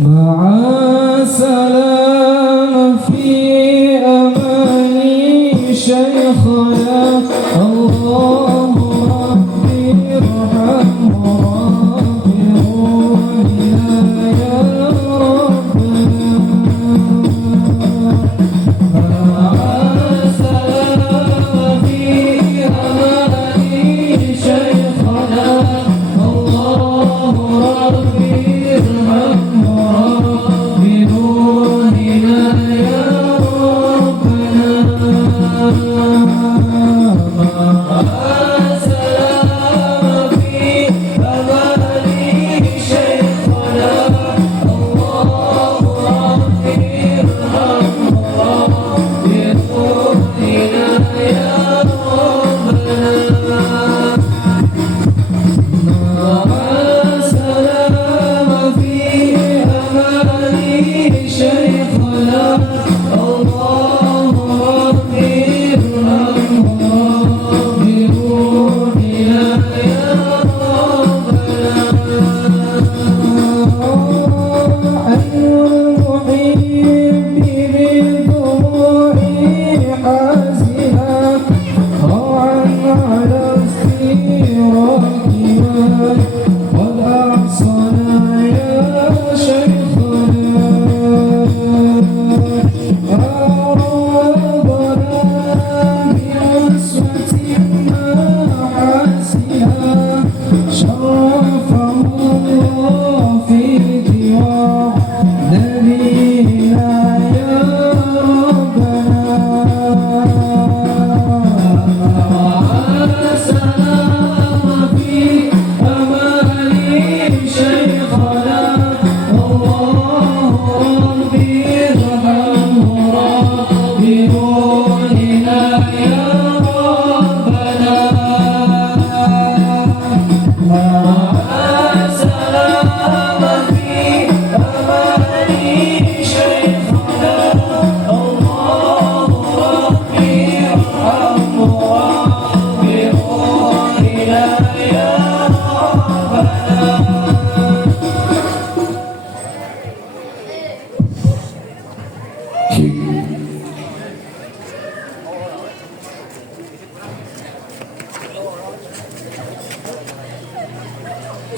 مع السلامة في أماني شيخنا الله ربي ارحمه ربي ولنا يا ربنا مع السلامة في أماني شيخنا الله ربي ارحمه ربي ولنا يا ربنا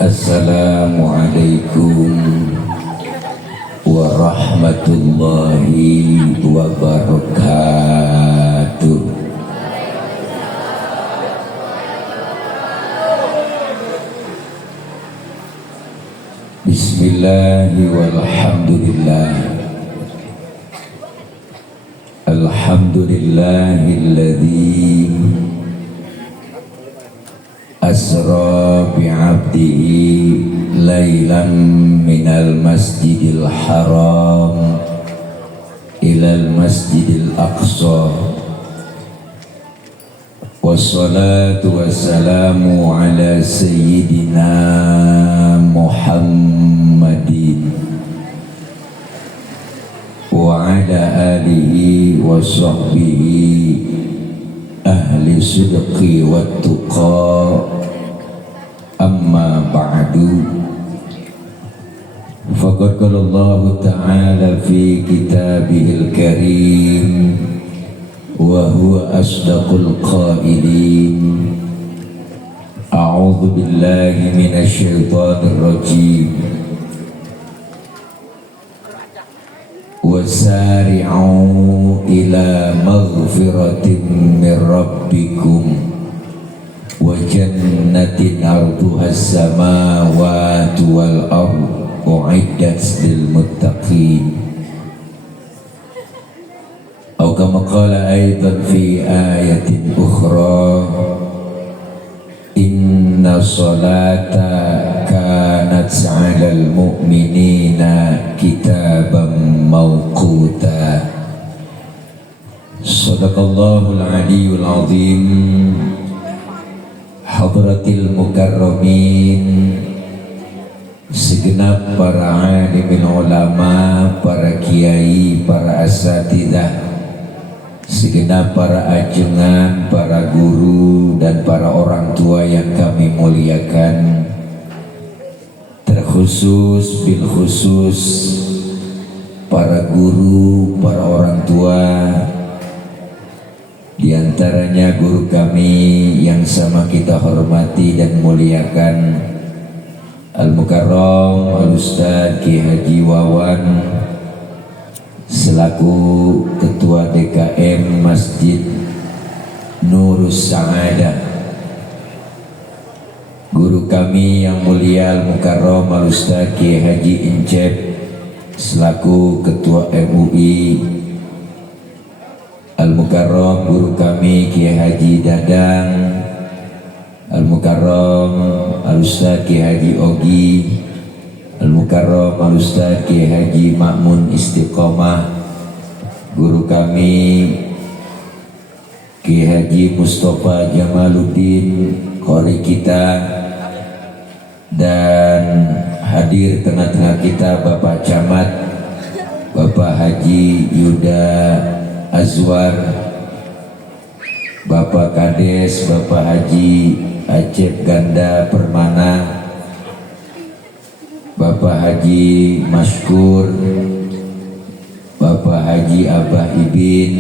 Assalamualaikum warahmatullahi wabarakatuh. Bismillahi walhamdulillah. Alhamdulillahilladzi asra bi'abdihi laylan minal masjidil haram ilal masjidil aqsa wassalatu wassalamu ala sayyidina Muhammadin wa ala alihi wa sahbihi ahli sidqi wa tuqa. Amma ba'du, faqad qala Allah ta'ala fi kitabihil karim wa huwa asdaqul qailin. A'udzu billahi minasy syaithanir rajim. Wasari'u ila maghfiratin min rabbikum wa jannatin arduhas samawati wal ardu u'iddat lil muttaqin. Atau kama qala aidan fi ayatin ukhra, inna salata kanat 'alal mu'minina kitaban mawquta. Sadaqallahul aliyyul azim. Hadratil mukarramin, segenap para alimul ulama, para kiai, para asatidzah, segenap para ajengan, para guru dan para orang tua yang kami muliakan. khusus bil khusus para guru, para orang tua, di antaranya guru kami yang sama kita hormati dan muliakan, Al-Mukarram Al-Ustaz Ki Haji Wawan selaku Ketua DKM Masjid Nurus Sa'adah, guru kami yang mulia Al-Mukarram Al-Ustaz Ki Haji Incep selaku Ketua MUI, Al-Mukarram guru kami Ki Haji Dadang, Al-Mukarram Al-Ustaz Ki Haji Ogi, Al-Mukarram Al-Ustaz Ki Haji Ma'mun Istiqomah, guru kami Ki Haji Mustafa Jamaluddin Qori kita, dan hadir tengah-tengah kita Bapak Camat, Bapak Haji Yuda Azwar, Bapak Kades, Bapak Haji Acep Ganda Permana, Bapak Haji Maskur, Bapak Haji Abah Ibin,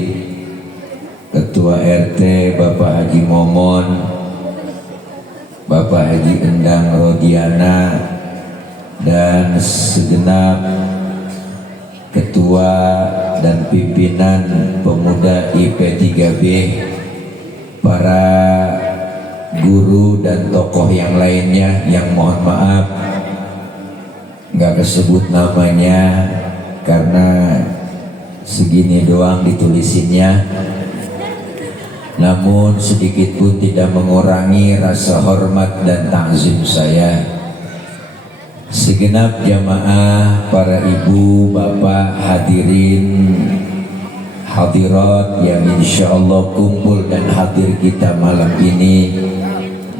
Ketua RT Bapak Haji Momon, Bapak Haji Endang Rodiana, dan segenap ketua dan pimpinan pemuda IP3B, para guru dan tokoh yang lainnya yang mohon maaf nggak kesebut namanya karena segini doang ditulisinnya, namun sedikit pun tidak mengurangi rasa hormat dan takzim saya. Segenap jamaah, para ibu, bapak, hadirin, hadirat yang insya Allah kumpul dan hadir kita malam ini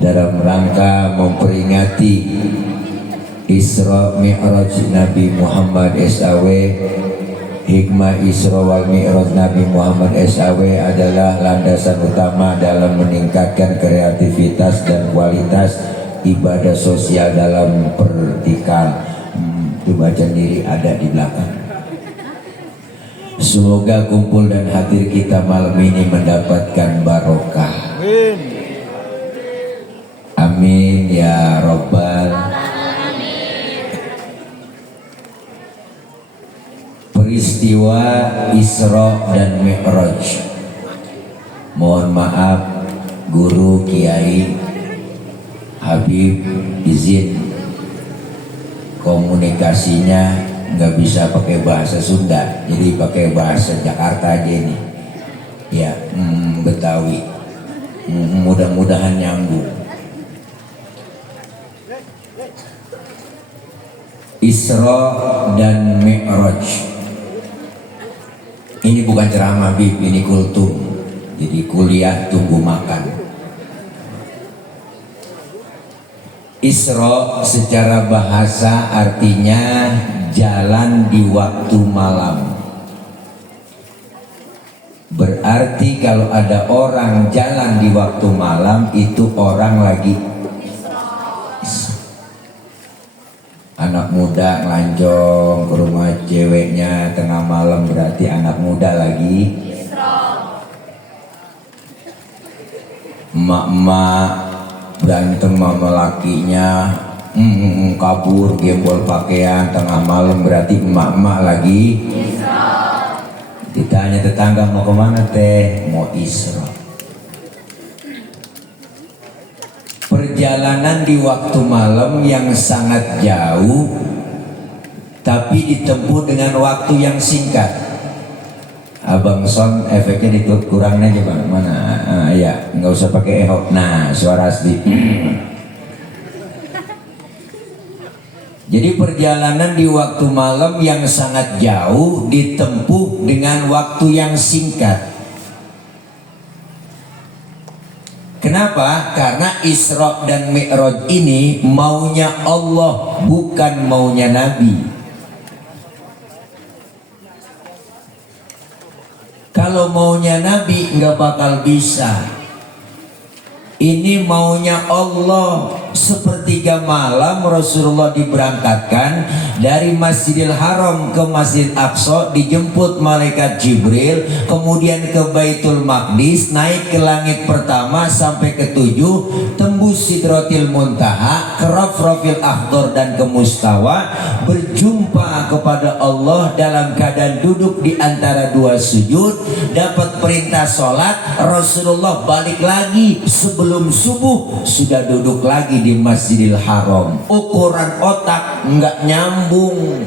dalam rangka memperingati Isra Mi'raj Nabi Muhammad SAW. Hikmah Isra wal Mi'raj Nabi Muhammad SAW adalah landasan utama dalam meningkatkan kreativitas dan kualitas ibadah sosial dalam vertikal. Itu baca diri ada di belakang. Semoga kumpul dan hadir kita malam ini mendapatkan barokah. Amin ya Rabbal. Peristiwa Isra dan Mi'raj, mohon maaf guru Kiai Habib izin komunikasinya nggak bisa pakai bahasa Sunda, jadi pakai bahasa Jakarta aja ini ya, Betawi. Mudah-mudahan nyambung. Isra dan Mi'raj ini bukan ceramah Bib, ini kultum, jadi kuliah tunggu makan. Isra secara bahasa artinya jalan di waktu malam. Berarti kalau ada orang jalan di waktu malam itu orang lagi anak muda ngelanjong ke rumah ceweknya tengah malam, berarti anak muda lagi emak-emak berantem sama lakinya, kabur gembol pakaian tengah malam, berarti emak-emak lagi ditanya tetangga mau kemana teh, mau Isra. Perjalanan di waktu malam yang sangat jauh tapi ditempuh dengan waktu yang singkat. Abang Son efeknya dikurangin aja bang, mana? Ya nggak usah pakai eho. Nah suara asli. Jadi perjalanan di waktu malam yang sangat jauh ditempuh dengan waktu yang singkat. Kenapa? Karena Isra dan Mi'raj ini maunya Allah, bukan maunya Nabi. Kalau maunya Nabi nggak bakal bisa. Ini maunya Allah. Sepertiga malam Rasulullah diberangkatkan dari Masjidil Haram ke Masjid Aqsa, dijemput malaikat Jibril, kemudian ke Baitul Maqdis, naik ke langit pertama sampai ke 7, tembus Sidratil Muntaha, ke Rafrafil Akhdar dan ke Mustawa, berjumpa kepada Allah dalam keadaan duduk di antara dua sujud, dapat perintah sholat. Rasulullah balik lagi sebelum subuh, sudah duduk lagi di Masjidil Haram. Ukuran otak nggak nyambung.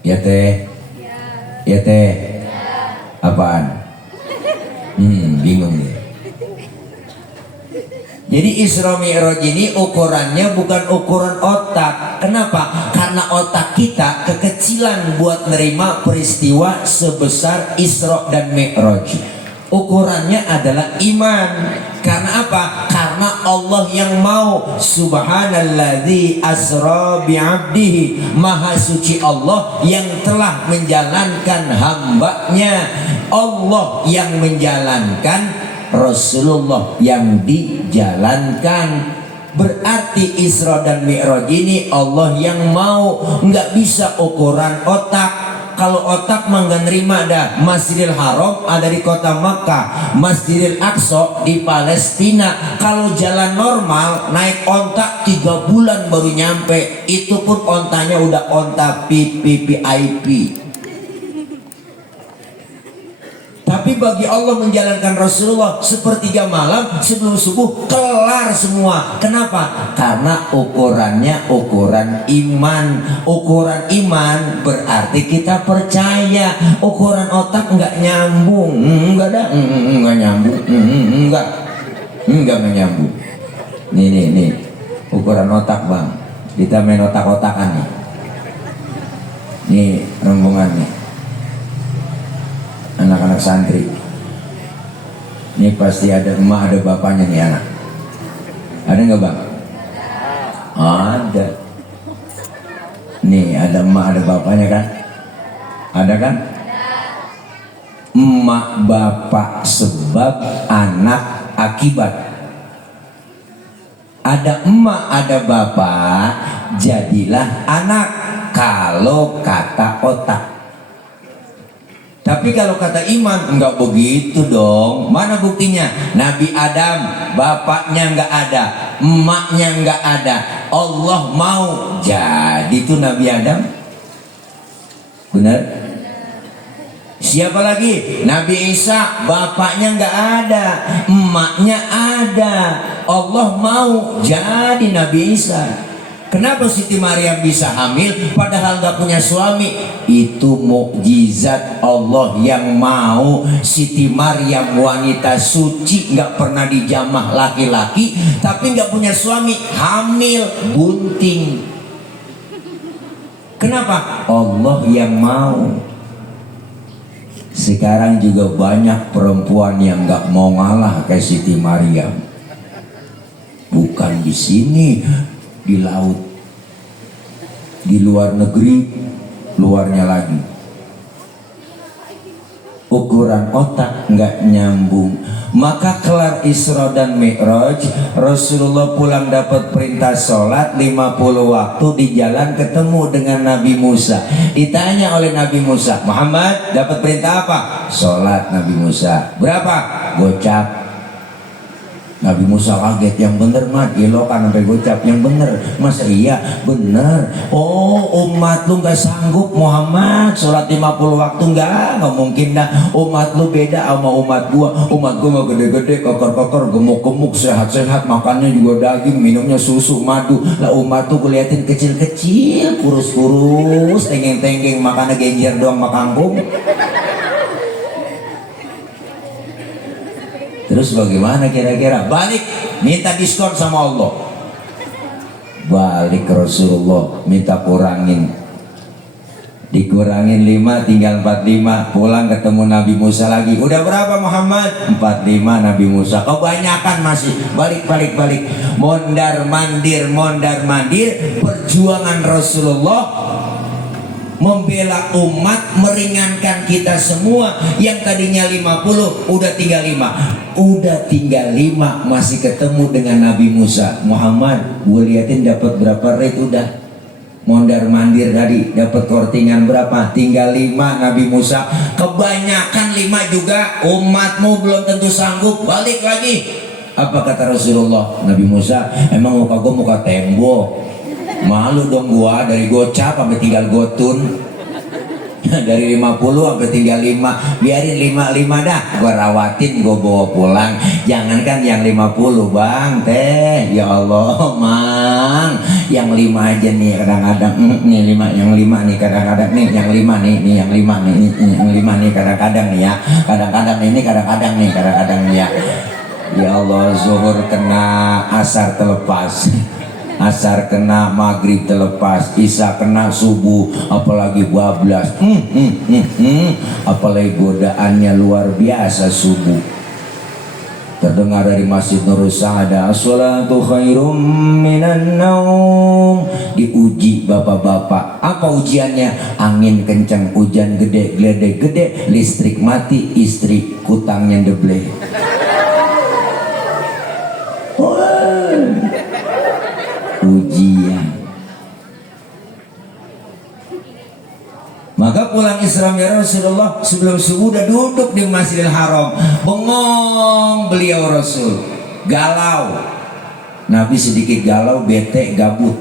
Ya teh, ya teh, apaan? Bingung nih. Jadi Isra Mi'raj ini ukurannya bukan ukuran otak. Kenapa? Karena otak kita kekecilan buat nerima peristiwa sebesar Isra dan Mi'raj. Ukurannya adalah iman. Karena apa? Karena Allah yang mau. Subhanalladzi asra bi'abdihi. Maha suci Allah yang telah menjalankan hambanya. Allah yang menjalankan, Rasulullah yang dijalankan. Berarti Isra dan Mi'raj ini Allah yang mau. Nggak bisa ukuran otak. Kalau otak mah nggak nerima dah. Masjidil Haram ada di kota Makkah, Masjidil Aqsa di Palestina. Kalau jalan normal naik onta 3 bulan baru nyampe. Itu pun ontanya udah onta VIP. Tapi bagi Allah menjalankan Rasulullah sepertiga malam sebelum subuh kelar semua. Kenapa? Karena ukurannya ukuran iman. Ukuran iman berarti kita percaya. Ukuran otak nggak nyambung. Nggak ada, nggak nyambung. Nggak nyambung. Nih. Ukuran otak bang. Kita main otak-otakan nih. Nih rombongan nih. Anak-anak santri ini pasti ada emak ada bapaknya nih anak. Ada nggak bang? Ada. Nih ada emak ada bapaknya kan? Ada kan? Emak bapak sebab, anak akibat. Ada emak ada bapak, jadilah anak. Kalau kata otak. Tapi kalau kata iman enggak begitu dong. Mana buktinya? Nabi Adam bapaknya enggak ada, emaknya enggak ada. Allah mau jadi itu Nabi Adam. Benar? Siapa lagi? Nabi Isa bapaknya enggak ada, emaknya ada. Allah mau jadi Nabi Isa. Kenapa Siti Maryam bisa hamil padahal gak punya suami? Itu mukjizat Allah yang mau. Siti Maryam wanita suci, gak pernah dijamah laki-laki, tapi gak punya suami, hamil, bunting. Kenapa? Allah yang mau. Sekarang juga banyak perempuan yang gak mau ngalah kayak Siti Maryam. Bukan di sini, di laut, di luar negeri, luarnya lagi. Ukuran otak nggak nyambung. Maka kelar Isra dan Mi'raj, Rasulullah pulang dapat perintah sholat 50 waktu. Di jalan ketemu dengan Nabi Musa. Ditanya oleh Nabi Musa, Muhammad dapat perintah apa? Sholat. Nabi Musa, berapa? Gocap. Nabi Musa kaget, yang bener mah ilokan sampai gocap, yang bener. Masa iya? Bener. Oh, umat lu gak sanggup Muhammad sholat 50 waktu, nggak mungkin dah. Umat lu beda sama umat gua. Umat gua mah gede-gede, koker-koker, gemuk-gemuk, sehat-sehat, makannya juga daging, minumnya susu, madu. Lah umat tuh kuliatin kecil-kecil, kurus-kurus, tenggeng-tenggeng, makannya genjer doang, makangkung. Terus bagaimana kira-kira? Balik, minta diskon sama Allah. Balik ke Rasulullah, minta kurangin. Dikurangin 5, tinggal 45. Pulang ketemu Nabi Musa lagi. Udah berapa Muhammad? 45. Nabi Musa, kebanyakan masih. Balik. Mondar mandir. Perjuangan Rasulullah membela umat, meringankan kita semua. Yang tadinya 50 udah tinggal 5, udah tinggal 5 masih ketemu dengan Nabi Musa. Muhammad, gue liatin dapat berapa rate udah mondar mandir tadi, dapat kortingan berapa? Tinggal 5 Nabi Musa. Kebanyakan 5 juga, umatmu belum tentu sanggup, balik lagi. Apa kata Rasulullah? Nabi Musa, emang muka gue muka tembok, malu dong gua, dari gocap sampai tinggal gotun. Dari 50 sampai tinggal 5, biarin 5 dah, gua rawatin, gua bawa pulang. Jangankan yang 50 bang, teh, ya Allah mang, yang 5 aja nih kadang-kadang, nih 5, yang 5 nih kadang-kadang, nih yang 5 nih, yang 5 nih, yang 5 nih kadang-kadang nih ya, kadang-kadang ini kadang-kadang nih, kadang-kadang nih ya. Ya Allah, zuhur kena, asar terlepas, asar kena, maghrib terlepas, isya kena, subuh apalagi bablas, apalagi godaannya luar biasa subuh. Terdengar dari Masjid Nurul Sa'adah, as-salatu khairum minan naum. Diuji bapak-bapak. Apa ujiannya? Angin kencang, hujan gede, geledek gede, listrik mati, istri kutangnya deble. Ujian. Maka pulang Isra Mi'raj Rasulullah sebelum subuh udah duduk di Masjidil Haram. Bengong beliau Rasul, galau. Nabi sedikit galau, bete, gabut,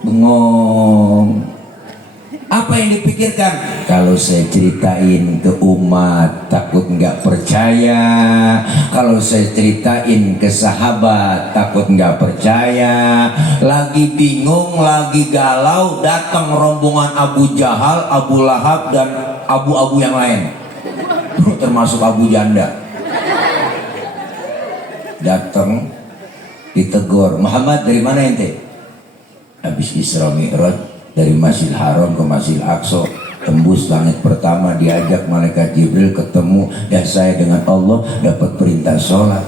bengong. Apa yang dipikirkan? Kalau saya ceritain ke umat takut nggak percaya. Kalau saya ceritain ke sahabat takut nggak percaya. Lagi bingung, lagi galau, datang rombongan Abu Jahal, Abu Lahab, dan abu-abu yang lain, termasuk Abu Janda. Datang, ditegur, Muhammad dari mana ente? Habis Isra Mi'raj dari Masjidil Haram ke Masjidil Aqsa, tembus langit pertama, diajak malaikat Jibril ketemu, dan saya dengan Allah dapat perintah sholat.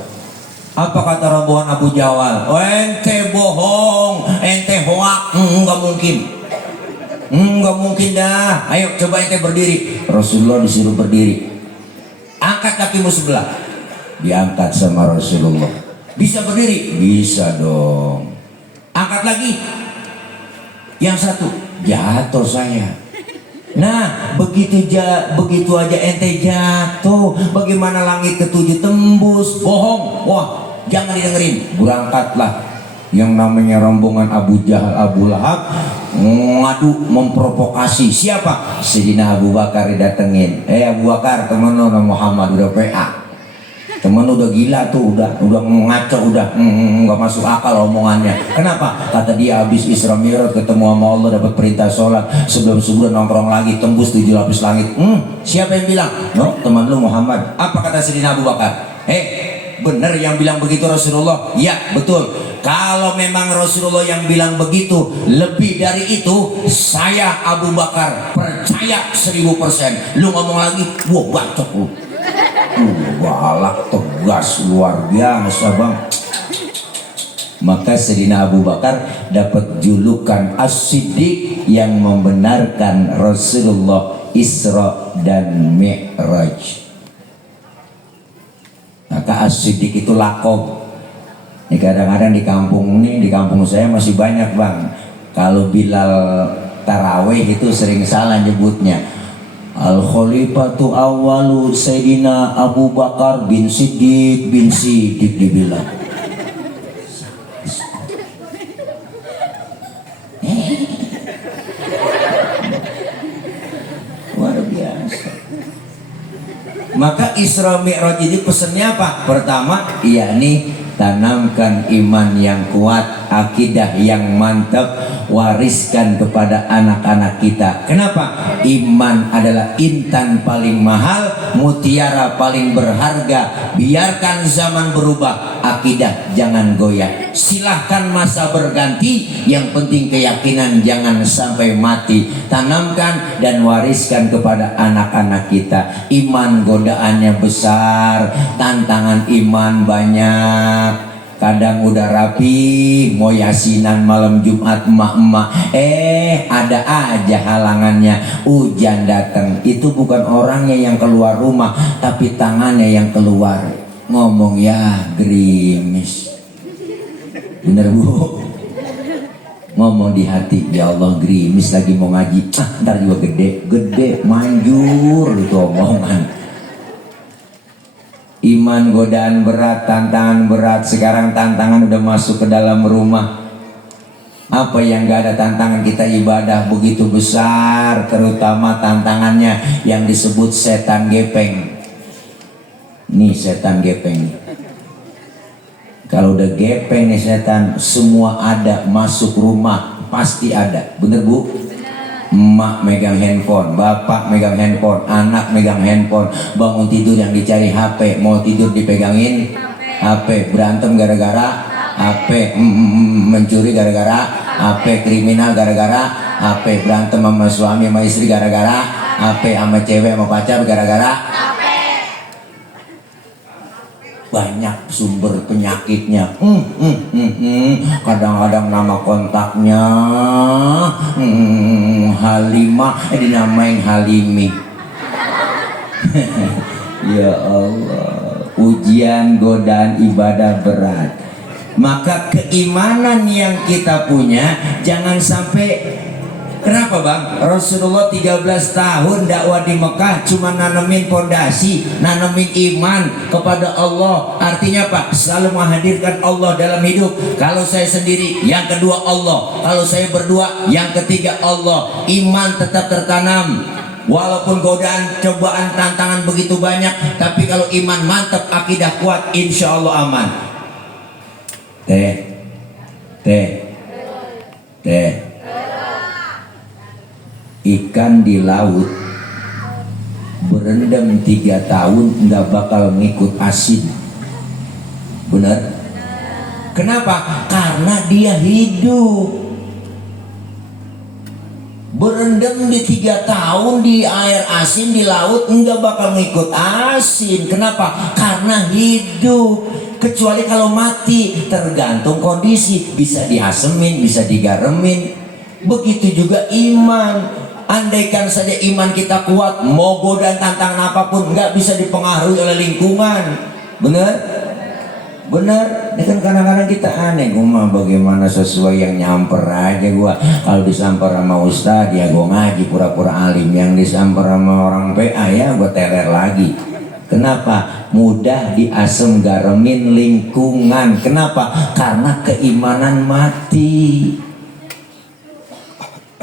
Apa kata rombongan Abu Jawal? Oh, ente bohong, ente hoak, nggak mungkin, nggak mungkin dah. Ayo coba ente berdiri. Rasulullah disuruh berdiri. Angkat kakimu sebelah. Diangkat sama Rasulullah. Bisa berdiri? Bisa dong. Angkat lagi. Yang satu, jatuh saya. Nah, begitu aja ente jatuh, bagaimana langit ketujuh tembus? Bohong. Wah, jangan didengerin. Berangkatlah yang namanya rombongan Abu Jahal, Abu Lahab, ngadu, memprovokasi. Siapa? Sayyidina Abu Bakar didatengin. Abu Bakar, temen lu Muhammad udah PA. Temen udah gila tuh, udah ngaco, udah nggak masuk akal omongannya. Kenapa? Kata dia habis Isra Mi'raj ketemu sama Allah, dapat perintah sholat, sebelum subuh nongkrong lagi, tembus 7 lapis langit. Siapa yang bilang? No, teman lu Muhammad. Apa kata Sayyidina Abu Bakar? Bener yang bilang begitu Rasulullah? Ya, betul. Kalau memang Rasulullah yang bilang begitu, lebih dari itu, saya Abu Bakar percaya 1000%. Lu ngomong lagi, wah bacok lu. Galak, tegas, luar biasa bang. Maka Sayyidina Abu Bakar dapat julukan As-Siddiq yang membenarkan Rasulullah Isra dan Mi'raj. Maka As-Siddiq itu lakob. Ini kadang-kadang di kampung saya masih banyak bang. Kalau Bilal tarawih itu sering salah nyebutnya. Al-Khalifatu awalu Sayyidina Abu Bakar bin Siddiq dibilang. Luar biasa. Maka Isra Mi'raj ini pesannya apa? Pertama, yakni tanamkan iman yang kuat, akidah yang mantap, wariskan kepada anak-anak kita. Kenapa? Iman adalah intan paling mahal, mutiara paling berharga. Biarkan zaman berubah, akidah jangan goyah. Silahkan masa berganti, yang penting keyakinan jangan sampai mati. Tanamkan dan wariskan kepada anak-anak kita. Iman godaannya besar, tantangan iman banyak. kadang udah rapi mau yasinan malam Jumat emak-emak, ada aja halangannya, hujan datang. Itu bukan orangnya yang keluar rumah, tapi tangannya yang keluar. Ngomong ya gerimis, bener Bu? Ngomong di hati, ya Allah gerimis lagi mau ngaji, ntar juga gede manjur itu omongan. Iman godaan berat, tantangan berat. Sekarang tantangan udah masuk ke dalam rumah. Apa yang gak ada tantangan kita ibadah begitu besar, terutama tantangannya yang disebut setan gepeng. Nih setan gepeng. Kalau udah gepeng nih setan, semua ada masuk rumah, pasti ada. Bener Bu? Emak megang handphone, bapak megang handphone, anak megang handphone. Bangun tidur yang dicari HP, mau tidur dipegangin HP. Berantem gara-gara HP, mencuri gara-gara HP, kriminal gara-gara HP. Berantem sama suami sama istri gara-gara HP, sama cewek sama pacar gara-gara. Banyak sumber penyakitnya. Kadang-kadang nama kontaknya Halimah, dinamain Halimi. Ya Allah, ujian godaan ibadah berat. Maka keimanan yang kita punya jangan sampai. Kenapa Bang? Rasulullah 13 tahun dakwah di Mekah cuma nanemin pondasi, nanemin iman kepada Allah. Artinya apa? Selalu menghadirkan Allah dalam hidup. Kalau saya sendiri, yang kedua Allah. Kalau saya berdua, yang ketiga Allah. Iman tetap tertanam. Walaupun godaan, cobaan, tantangan begitu banyak, tapi kalau iman mantap, akidah kuat, insya Allah aman. Ikan di laut berendam 3 tahun nggak bakal ngikut asin. Benar? Kenapa? Karena dia hidup. Berendam di 3 tahun di air asin di laut nggak bakal ngikut asin. Kenapa? Karena hidup. Kecuali kalau mati, tergantung kondisi, bisa diasemin, bisa digaremin. Begitu juga iman. Andaikan saja iman kita kuat, mau godaan tantangan apapun nggak bisa dipengaruhi oleh lingkungan. Bener? Bener? Ini kan kadang-kadang kita aneh. Gue mah bagaimana sesuai yang nyamper aja gue. Kalau disamper sama ustadz ya gue ngaji pura-pura alim. Yang disamper sama orang PA ya gue teler lagi. Kenapa? Mudah diasem garemin lingkungan. Kenapa? Karena keimanan mati.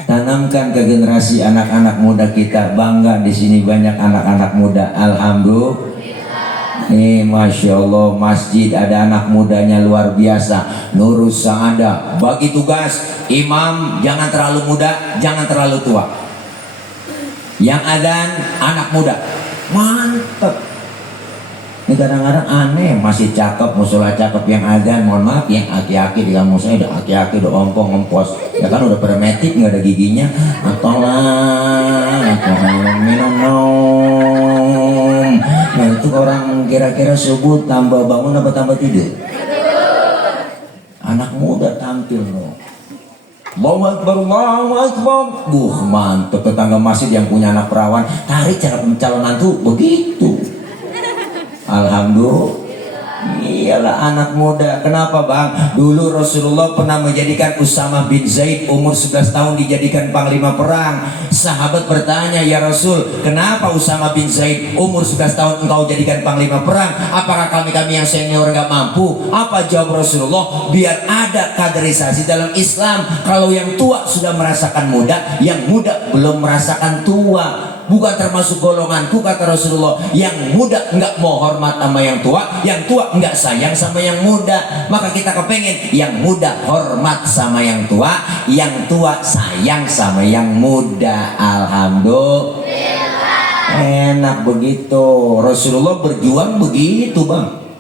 Tanamkan ke generasi anak-anak muda kita. Bangga di sini banyak anak-anak muda. Alhamdulillah. Nih Masya Allah, masjid ada anak mudanya luar biasa. Nurus Saada bagi tugas imam, jangan terlalu muda, jangan terlalu tua. Yang adzan anak muda. Mantep. Ini kadang-kadang aneh, masih cakep, musola cakep yang adzan, mohon maaf yang aki-aki di kampung saya udah aki-aki, udah ompong, ngempos. Ya kan udah permetik, nggak ada giginya. Atolah, minum. Nah itu orang kira-kira subuh tambah bangun apa tambah tidur? Anak muda tampil loh. Allahu Akbar, Allahu Akbar. Mantep. Tetangga masjid yang punya anak perawan, tarik cara pencalonan tuh begitu. Alhamdulillah. Iyalah anak muda. Kenapa Bang? Dulu Rasulullah pernah menjadikan Usama bin Zaid umur 11 tahun dijadikan panglima perang. Sahabat bertanya, ya Rasul, kenapa Usama bin Zaid umur 11 tahun engkau jadikan panglima perang? Apakah kami yang senior gak mampu? Apa jawab Rasulullah? Biar ada kaderisasi dalam Islam. Kalau yang tua sudah merasakan muda, yang muda belum merasakan tua. Bukan termasuk golonganku, kata Rasulullah. Yang muda nggak mau hormat sama yang tua nggak sayang sama yang muda. Maka kita kepengen yang muda hormat sama yang tua sayang sama yang muda. Alhamdulillah. Enak begitu. Rasulullah berjuang begitu Bang.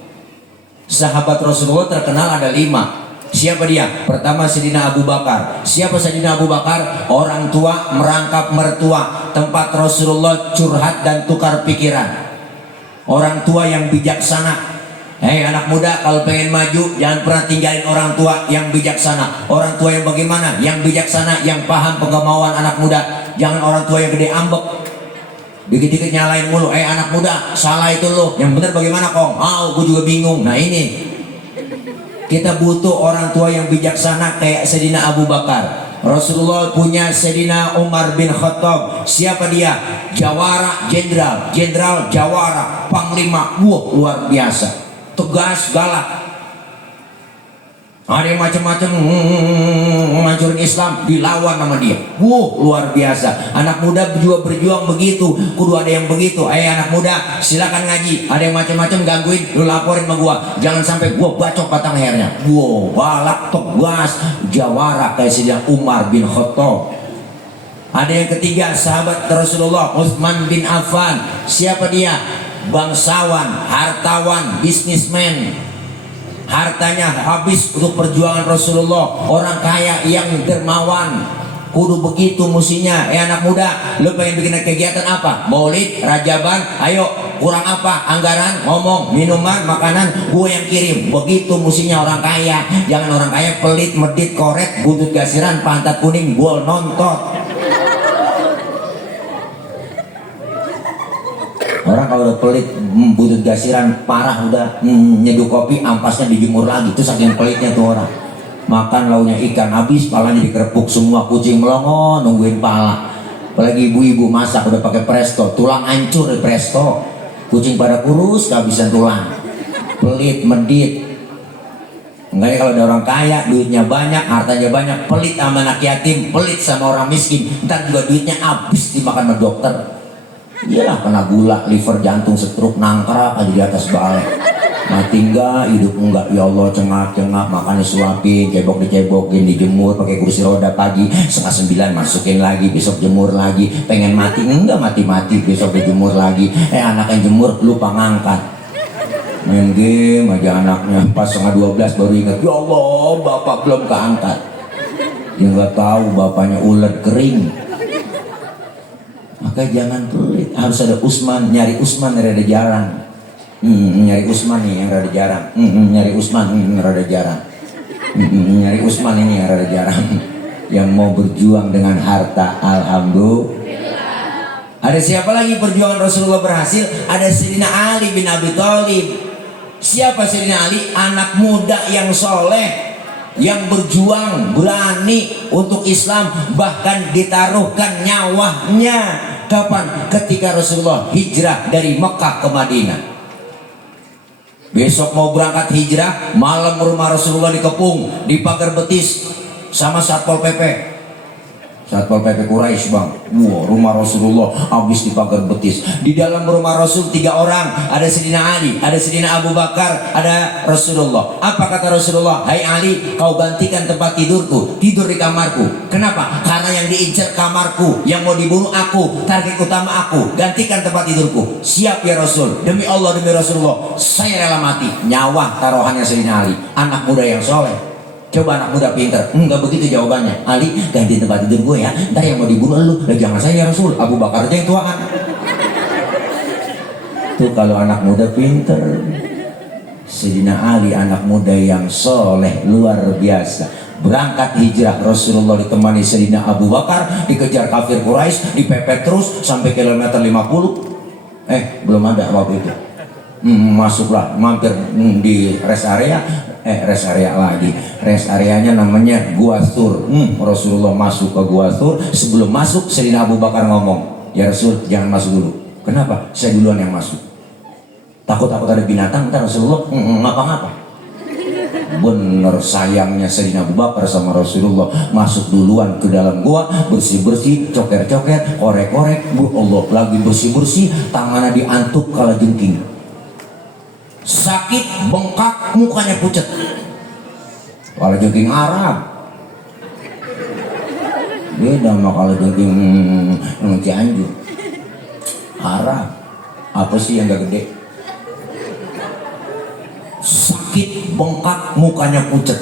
Sahabat Rasulullah terkenal ada 5. Siapa dia? Pertama Sayyidina Abu Bakar. Siapa Sayyidina Abu Bakar? Orang tua merangkap mertua, tempat Rasulullah curhat dan tukar pikiran. Orang tua yang bijaksana. Hei anak muda, kalau pengen maju jangan pernah tinggalin orang tua yang bijaksana. Orang tua yang bagaimana? Yang bijaksana, yang paham kemauan anak muda. Jangan orang tua yang gede ambek, dikit-dikit nyalain mulu. Anak muda, salah itu lo, yang bener bagaimana kong? Gue juga bingung. Nah ini, kita butuh orang tua yang bijaksana kayak Sayyidina Abu Bakar. Rasulullah punya Sayyidina Umar bin Khattab. Siapa dia? Jawara, jenderal jawara, panglima. Wah, luar biasa, tegas, galak. Ada yang macam-macam ngancurin Islam, dilawan sama dia. Wah, luar biasa. Anak muda juga berjuang begitu, kudu ada yang begitu. Anak muda, silakan ngaji. Ada yang macam-macam gangguin, lu laporin sama gua. Jangan sampai gua bacok batang lehernya. Wow, balak, tegas, jawara kayak Sayyidina Umar bin Khattab. Ada yang ketiga, sahabat Rasulullah, Utsman bin Affan. Siapa dia? Bangsawan, hartawan, bisnismen. Hartanya habis untuk perjuangan Rasulullah. Orang kaya yang dermawan. Kudu begitu musinya. Anak muda, lu pengen bikin kegiatan apa? Maulid, Rajaban, ayo. Kurang apa? Anggaran, ngomong, minuman, makanan, gue yang kirim. Begitu musinya orang kaya. Jangan orang kaya pelit, medit, korek, buntut gasiran, pantat kuning, gol nontot. Orang kalau udah pelit, butut gasiran parah, udah nyeduh kopi, ampasnya dijemur lagi. Itu saking pelitnya tuh orang. Makan launya ikan habis, palanya dikerepuk semua. Kucing melongo nungguin pala. Apalagi ibu-ibu masak udah pakai presto, tulang hancur di presto. Kucing pada kurus, kehabisan tulang. Pelit, medit. Enggaknya kalau ada orang kaya, duitnya banyak, hartanya banyak, pelit sama anak yatim, pelit sama orang miskin, ntar juga duitnya habis dimakan sama dokter. Iyalah, kena gula, liver, jantung, stroke, nangkrak aja di atas balai. Mati enggak, hidup enggak, ya Allah, cengak-cengak, makannya suapin, dicebokin, dijemur pakai kursi roda pagi, 8:30 masukin lagi, besok jemur lagi. Pengen mati enggak, mati-mati, besok dijemur lagi. Anak yang jemur lupa ngangkat. Main game aja anaknya, pas 11:30 baru ingat, ya Allah, bapak belum keangkat. Dia nggak tahu bapaknya ulet kering. Maka jangan pelit, harus ada Usman. Nyari Usman rada jarang. Nyari Usman nih yang rada jarang. Nyari Usman yang rada jarang. Nyari Usman ini yang rada jarang. Yang mau berjuang dengan harta, alhamdulillah. Ada siapa lagi perjuangan Rasulullah berhasil? Ada Sayyidina Ali bin Abi Thalib. Siapa Sayyidina Ali? Anak muda yang soleh, yang berjuang, berani untuk Islam, bahkan ditaruhkan nyawanya. Kapan? Ketika Rasulullah hijrah dari Mekah ke Madinah. Besok mau berangkat hijrah, malam rumah Rasulullah dikepung, di pagar betis sama Satpol PP. Satpol PP Quraisy, bang. Wah, rumah Rasulullah habis di pagar betis. Di dalam rumah Rasul 3 orang. Ada Sayyidina Ali, ada Sayyidina Abu Bakar, ada Rasulullah. Apa kata Rasulullah? Hai Ali, kau gantikan tempat tidurku. Tidur di kamarku. Kenapa? Karena yang diincar kamarku, yang mau dibunuh aku, target utama aku. Gantikan tempat tidurku. Siap ya Rasul. Demi Allah, demi Rasulullah, saya rela mati. Nyawa taruhannya Sayyidina Ali. Anak muda yang soleh. Coba anak muda pinter, enggak begitu jawabannya. Ali, ganti tempat tidur gue ya, ntar yang mau dibunuh lu. Lah jangan saya ya Rasul, Abu Bakar aja yang tuaan. Tuh kalau anak muda pinter. Sayyidina Ali anak muda yang soleh, luar biasa. Berangkat hijrah, Rasulullah ditemani Sayyidina Abu Bakar, dikejar kafir Quraisy, dipepet terus sampai kilometer 50. Belum ada waktu itu. Masuklah, mampir di rest area. Rest area lagi. Rest areanya namanya Gua Thur. Rasulullah masuk ke Gua Thur. Sebelum masuk, Sayyidina Abu Bakar ngomong, ya Rasul, jangan masuk dulu. Kenapa? Saya duluan yang masuk. Takut ada binatang. Ntar Rasulullah ngapa-ngapa. Bener sayangnya Sayyidina Abu Bakar sama Rasulullah. Masuk duluan ke dalam gua, bersih-bersih, coker-coker, korek-korek. Allah, lagi bersih-bersih, tangannya diantuk kala jengking. Sakit, bengkak, mukanya pucat. Kalau jengking Arab beda sama kalau jengking Cianjur. Arab apa sih yang gak gede? Sakit, bengkak, mukanya pucat.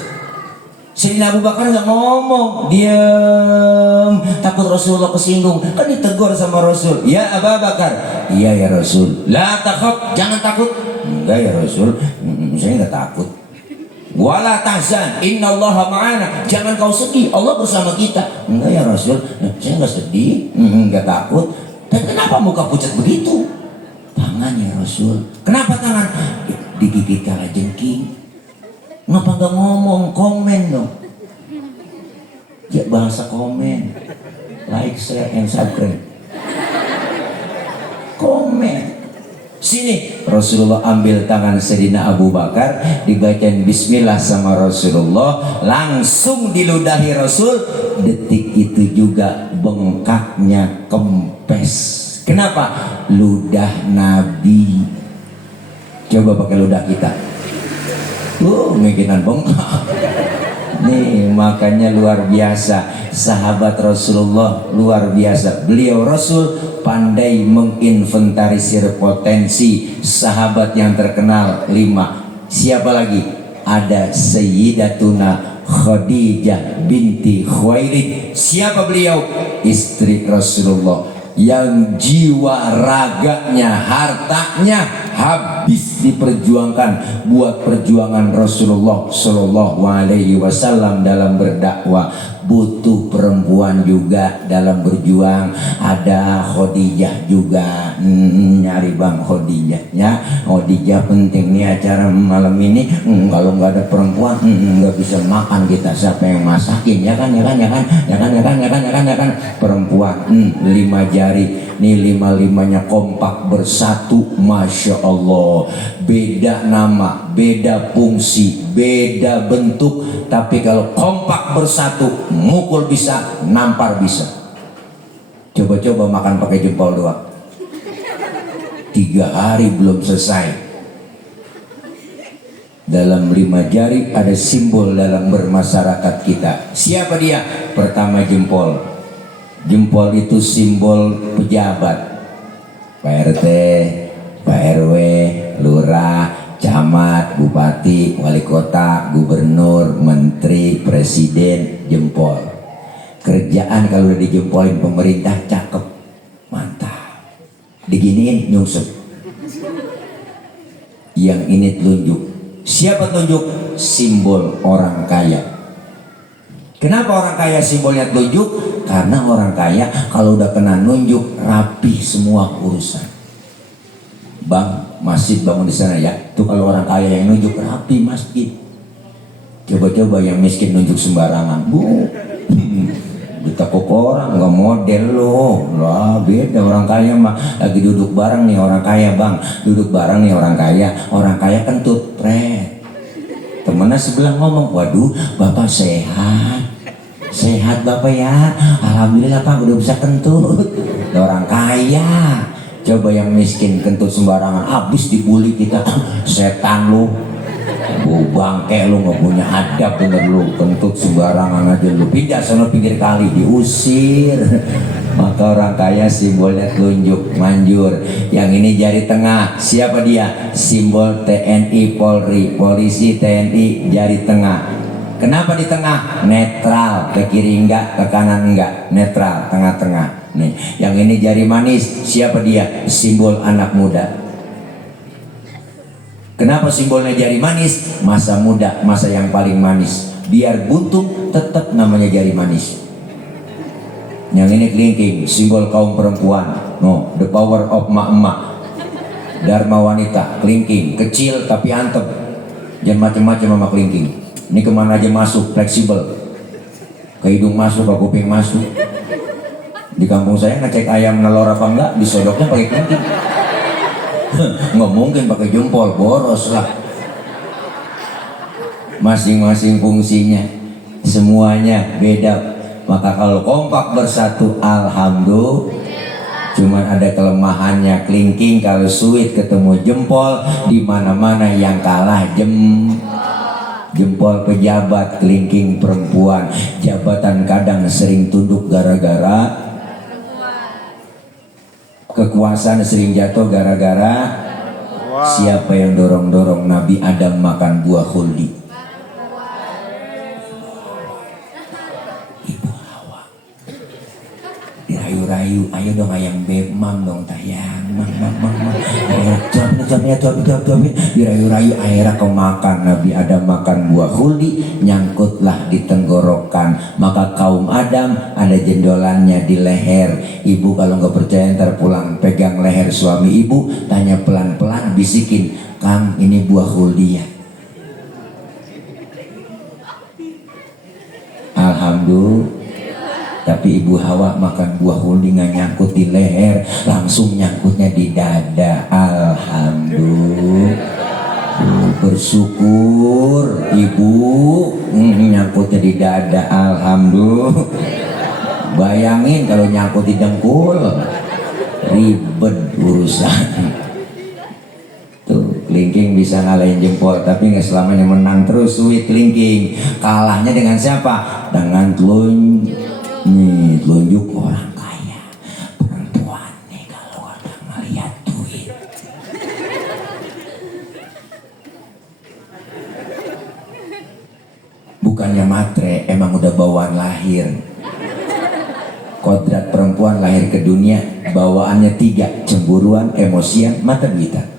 Sayyidina Abu Bakar nggak ngomong, diam, takut Rasulullah kesinggung. Kan ditegur sama Rasul, ya Abu Bakar. Iya ya Rasul. La takhaf, jangan takut. Enggak ya Rasul, saya nggak takut. Wala tahzan, innallaha ma'ana. Jangan kau sedih, Allah bersama kita. Enggak ya Rasul, saya nggak sedih, nggak takut. Dan kenapa muka pucat begitu? Tangan ya Rasul. Kenapa tangan? Digigit kala jengking. Ngapa nggak ngomong, komen dong? Ya bahasa komen, like, share, and subscribe. Komen. Sini Rasulullah ambil tangan Sayyidina Abu Bakar, dibacain bismillah sama Rasulullah, langsung diludahi Rasul. Detik itu juga bengkaknya kempes. Kenapa? Ludah Nabi. Coba pakai ludah kita, mikiran bengkak. Nih makanya luar biasa sahabat Rasulullah, luar biasa. Beliau Rasul pandai menginventarisir potensi. Sahabat yang terkenal 5. Siapa lagi? Ada Sayyidatuna Khadijah binti Khuwailid. Siapa beliau? Istri Rasulullah yang jiwa raganya, hartanya habis diperjuangkan buat perjuangan Rasulullah Shallallahu Alaihi Wasallam dalam berdakwah. Butuh perempuan juga dalam berjuang. Ada Khadijah juga, nyari bang Khadijahnya. Khadijah penting nih acara malam ini. Kalau nggak ada perempuan nggak bisa makan kita. Siapa yang masakin? Ya kan. Perempuan 5 jari. Nih 5-5-nya kompak bersatu, masya Allah. Beda nama, beda fungsi, beda bentuk, tapi kalau kompak bersatu, mukul bisa, nampar bisa. Coba-coba makan pakai jempol doang. 3 hari belum selesai. Dalam 5 jari ada simbol dalam bermasyarakat kita. Siapa dia? Pertama jempol. Jempol itu simbol pejabat. Pak RT, Pak RW, lurah, camat, bupati, wali kota, gubernur, menteri, presiden, jempol. Kerjaan kalau udah dijempolin pemerintah cakep, mantap. Diginiin nyusup. Yang ini telunjuk. Siapa tunjuk? Simbol orang kaya. Kenapa orang kaya simbolnya telunjuk? Karena orang kaya kalau udah kena nunjuk rapi semua urusan. Bang, masjid bangun di sana ya. Tuh kalau orang kaya yang nunjuk rapi masjid. Coba-coba yang miskin nunjuk sembarangan. Ditekuk orang nggak model loh. Lah beda orang kaya mah lagi duduk bareng nih orang kaya bang. Duduk bareng nih orang kaya. Orang kaya kentut pret. Temennya sebelah ngomong, waduh bapak sehat. Sehat bapak ya, alhamdulillah pak udah bisa kentut. Orang kaya. Coba yang miskin kentut sembarangan, habis dibully kita. Setan lu, bangke lu, nggak punya adab bener lu, kentut sembarangan aja lu. Pindah sana pinggir kali, diusir. Maka orang kaya simbolnya telunjuk, manjur. Yang ini jari tengah, siapa dia? Simbol TNI Polri, polisi TNI jari tengah. Kenapa di tengah? Netral, ke kiri enggak, ke kanan enggak, netral, tengah-tengah. Nih, yang ini jari manis, siapa dia? Simbol anak muda. Kenapa simbolnya jari manis? Masa muda, masa yang paling manis. Biar buntung, tetap namanya jari manis. Yang ini kelingking, simbol kaum perempuan. No, the power of emak-emak. Dharma wanita, kelingking, kecil tapi antep. Jangan macam-macam sama kelingking. Ini kemana aja masuk, fleksibel. Ke hidung masuk, ke kuping masuk. Di kampung saya ngecek ayam nelor apa enggak, disodoknya pakai kelingking. Nggak mungkin pakai jempol, boros lah. Masing-masing fungsinya, semuanya beda. Maka kalau kompak bersatu, alhamdulillah. Cuman ada kelemahannya, kelingking kalau suit ketemu jempol, di mana-mana yang kalah jempol pejabat, kelingking perempuan. Jabatan kadang sering tunduk gara-gara kekuasaan, sering jatuh gara-gara siapa yang dorong-dorong Nabi Adam makan buah khuldi? Ibu Hawa. Dirayu dirayu-rayu, ayo dong ayang beb, mam dong tayang, mam. Ayo cuapin, dirayu-rayu akhirnya kau makan. Nabi Adam makan buah khuldi, nyangkutlah di tenggorokan. Maka kaum Adam ada jendolannya di leher. Ibu kalau nggak percaya ntar pulang pegang leher suami ibu, tanya pelan-pelan, bisikin, Kang ini buah khuldi ya. Alhamdulillah. Tapi ibu Hawa makan buah khuldi nggak nyangkut di leher, langsung nyangkutnya di dada. Alhamdulillah. Bersyukur ibu nyangkutnya di dada. Alhamdulillah. Bayangin kalau nyangkut di dengkul, ribet urusan. Tuh, kelingking bisa ngalahin jempol, tapi nggak selamanya menang terus. Sweet kelingking kalahnya dengan siapa? Dengan telunjuk orang kaya. Perempuan nih kalau ada ngeliat duit. Bukannya matre, emang udah bawaan lahir. Kodrat perempuan lahir ke dunia bawaannya 3, cemburuan, emosian, mata duitan.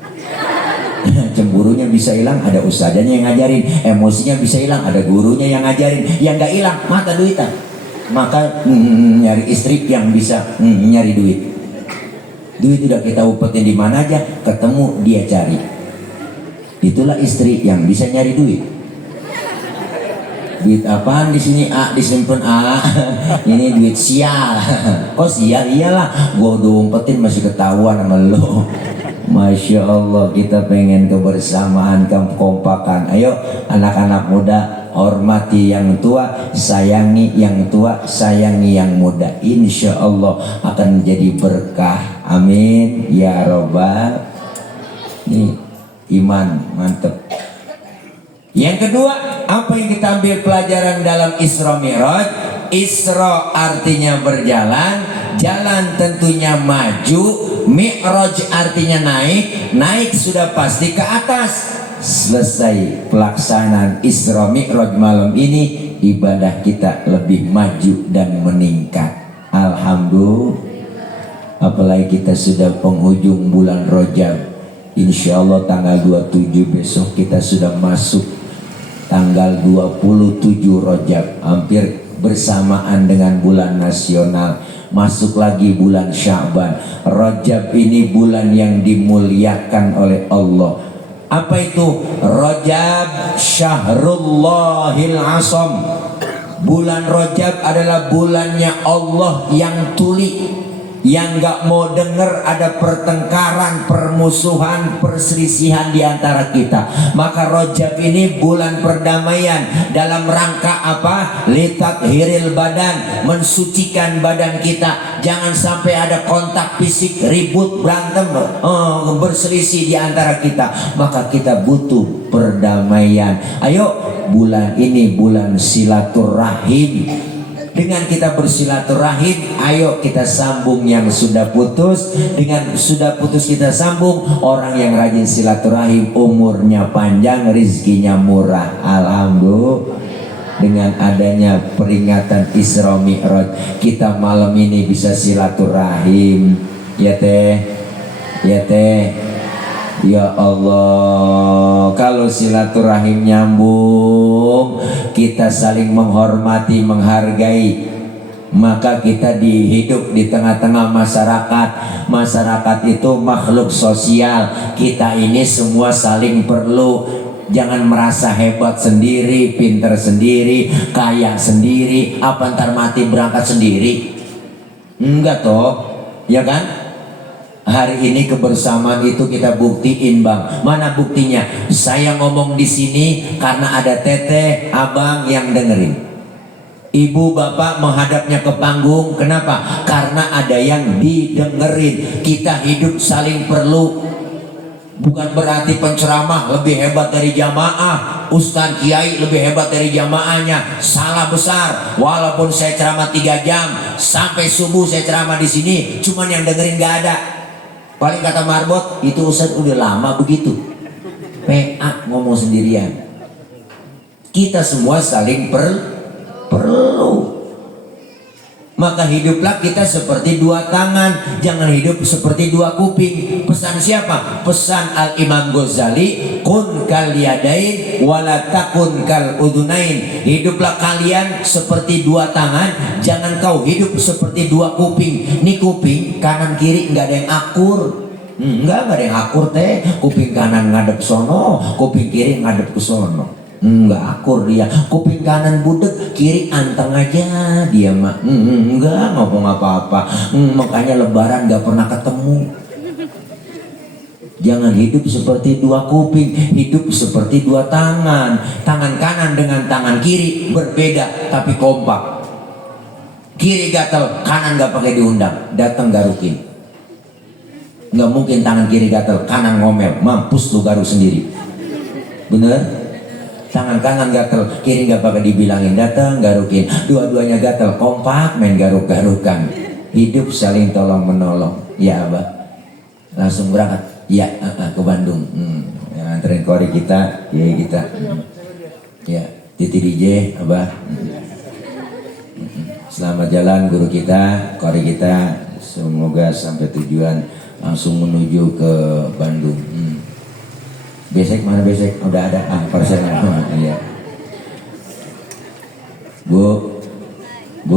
Cemburunya bisa hilang, ada ustadzanya yang ngajarin. Emosinya bisa hilang, ada gurunya yang ngajarin. Yang nggak hilang, mata duitan. Maka nyari istri yang bisa nyari duit. Duit udah kita umpetin di mana aja, ketemu dia cari. Itulah istri yang bisa nyari duit. Duit apaan di sini? A disimpan A. Ini duit sial. Kok sial? Iyalah, gua udah umpetin masih ketahuan sama lo. Masya Allah, kita pengen kebersamaan, kekompakan. Ayo anak-anak muda, hormati yang tua, sayangi yang tua, sayangi yang muda. Insya Allah akan menjadi berkah. Amin ya robbal. Nih iman mantep. Yang kedua, apa yang kita ambil pelajaran dalam Isra Mi'raj? Isra artinya berjalan, jalan tentunya maju, Mi'raj artinya naik, naik sudah pasti ke atas. Selesai pelaksanaan Isra Mi'raj malam ini, ibadah kita lebih maju dan meningkat. Alhamdulillah. Apalagi kita sudah penghujung bulan Rajab. Insya Allah tanggal 27 besok kita sudah masuk tanggal 27 Rajab, hampir bersamaan dengan bulan nasional. Masuk lagi bulan Sya'ban. Rajab ini bulan yang dimuliakan oleh Allah. Apa itu? Rajab Syahrullahil Asam. Bulan Rajab adalah bulannya Allah yang tuli, yang gak mau denger ada pertengkaran, permusuhan, perselisihan di antara kita. Maka Rajab ini bulan perdamaian. Dalam rangka apa? Litathiril badan, mensucikan badan kita. Jangan sampai ada kontak fisik, ribut, berantem, berselisih di antara kita. Maka kita butuh perdamaian. Ayo, bulan ini bulan silaturahim. Dengan kita bersilaturahim, ayo kita sambung yang sudah putus. Dengan sudah putus kita sambung. Orang yang rajin silaturahim umurnya panjang, rizkinya murah. Alhamdulillah. Dengan adanya peringatan Isra Mi'raj, kita malam ini bisa silaturahim. Ya teh, ya teh. Ya Allah, kalau silaturahim nyambung, kita saling menghormati, menghargai, maka kita hidup di tengah-tengah masyarakat. Masyarakat itu makhluk sosial. Kita ini semua saling perlu. Jangan merasa hebat sendiri, pintar sendiri, kaya sendiri. Apa ntar mati berangkat sendiri? Enggak toh, ya kan? Hari ini kebersamaan itu kita buktiin, Bang. Mana buktinya? Saya ngomong di sini karena ada teteh, abang yang dengerin. Ibu bapak menghadapnya ke panggung. Kenapa? Karena ada yang didengerin. Kita hidup saling perlu. Bukan berarti penceramah lebih hebat dari jamaah, ustadz kiai lebih hebat dari jamaahnya. Salah besar. Walaupun saya ceramah 3 jam sampai subuh, saya ceramah di sini, cuman yang dengerin gak ada. Paling kata marbot, itu ustadz udah lama begitu, PA ngomong sendirian. Kita semua saling perlu. Maka hiduplah kita seperti dua tangan, jangan hidup seperti dua kuping. Pesan siapa? Pesan Al-Imam Ghazali, kun kal yadain wala takun kal udunain. Hiduplah kalian seperti dua tangan, jangan kau hidup seperti dua kuping. Nih kuping kanan kiri nggak ada yang akur. Enggak ada yang akur teh. Kuping kanan ngadep sono, kuping kiri ngadep ke sono. Enggak akur dia. Kuping kanan budek, kiri anteng aja dia mah. Enggak ngomong apa-apa. Makanya lebaran nggak pernah ketemu. Jangan hidup seperti dua kuping, hidup seperti dua tangan. Tangan kanan dengan tangan kiri berbeda tapi kompak. Kiri gatel, kanan nggak pakai diundang, datang garukin. Nggak mungkin tangan kiri gatel, kanan ngomel, mampus lu garuk sendiri. Bener? Tangan kanan gatel, kiri nggak pakai dibilangin, datang garukin. Dua-duanya gatel, kompak main garuk-garukan. Hidup saling tolong menolong. Ya abah, langsung berangkat. Ya ke Bandung. Ya, anterin kori kita, ya kita. Ya Titi DJ abah. Selamat jalan guru kita, kori kita. Semoga sampai tujuan langsung menuju ke Bandung. Besek mana besek? Udah ada persennya. Iya. Bu,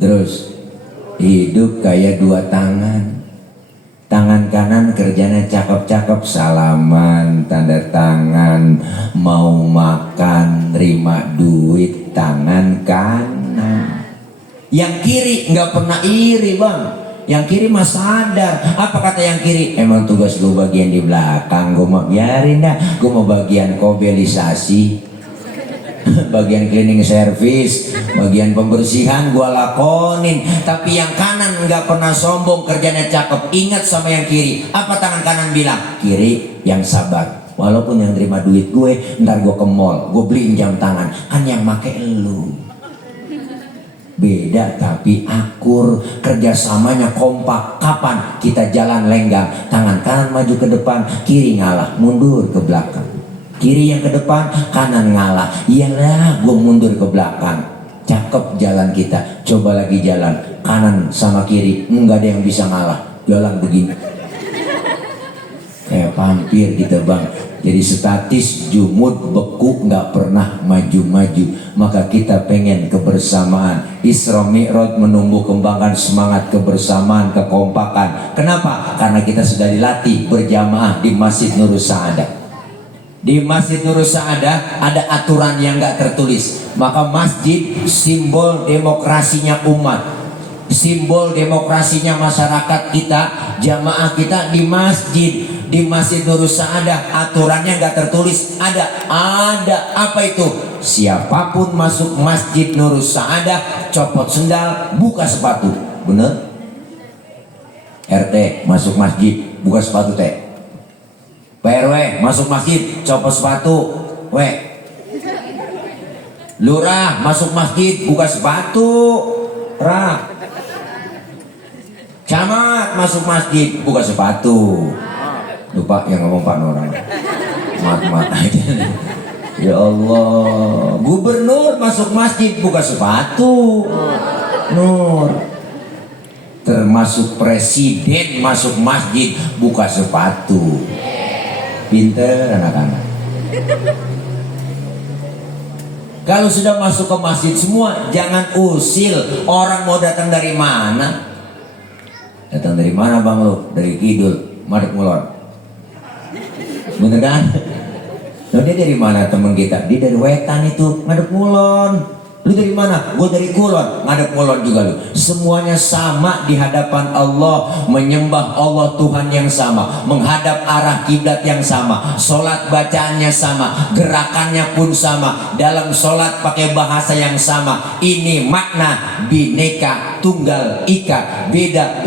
terus hidup kayak dua tangan. Tangan kanan kerjanya cakep-cakep, salaman, tanda tangan, mau makan, terima duit, tangan kanan. Yang kiri nggak pernah iri bang. Yang kiri mah sadar. Apa kata yang kiri? Emang tugas gue bagian di belakang, gue mau biarin dah. Gue mau bagian kobelisasi, bagian cleaning service, bagian pembersihan gue lakonin. Tapi yang kanan nggak pernah sombong, kerjanya cakep. Ingat sama yang kiri. Apa tangan kanan bilang? Kiri yang sabar. Walaupun yang terima duit gue, ntar gue ke mall, gue beliin jam tangan. Kan yang make elu. Beda tapi akur, kerjasamanya kompak. Kapan kita jalan lenggang, tangan kanan maju ke depan, kiri ngalah, mundur ke belakang. Kiri yang ke depan, kanan ngalah. Iyalah, gue mundur ke belakang. Cakep jalan kita. Coba lagi jalan kanan sama kiri, nggak ada yang bisa ngalah. Jalan begini kayak pampir gitu bang. Jadi statis, jumud, beku, nggak pernah maju-maju. Maka kita pengen kebersamaan. Isra Mi'raj menumbuh kembangkan semangat kebersamaan, kekompakan. Kenapa? Karena kita sudah dilatih berjamaah di Masjid Nurus Sa'adah. Di Masjid Nurus Sa'adah ada aturan yang nggak tertulis. Maka masjid simbol demokrasinya umat, simbol demokrasinya masyarakat kita, jamaah kita di masjid. Di Masjid Nurus Sa'adah aturannya nggak tertulis, ada apa itu? Siapapun masuk Masjid Nurus Sa'adah copot sendal, buka sepatu. Bener? RT masuk masjid buka sepatu teh. PRW masuk masjid copot sepatu. Lurah masuk masjid buka sepatu. Camat masuk masjid buka sepatu. Lupa yang ngomong Pak Nur. Mat aja. Ya Allah. Gubernur masuk masjid buka sepatu. Nur. Termasuk presiden masuk masjid buka sepatu. Pinter anak-anak. Kalau sudah masuk ke masjid semua, jangan usil. Orang mau datang dari mana? Datang dari mana bang lo? Dari kidul, madep ngulon. Bener kan? Nah, dia dari mana temen kita? Dia dari Wetan itu, ngadep ngulon. Lu dari mana? Gue dari Kulon, ngadep Kulon juga lu. Semuanya sama di hadapan Allah, menyembah Allah Tuhan yang sama, menghadap arah kiblat yang sama, sholat bacaannya sama, gerakannya pun sama, dalam sholat pakai bahasa yang sama. Ini makna bineka tunggal ika, beda,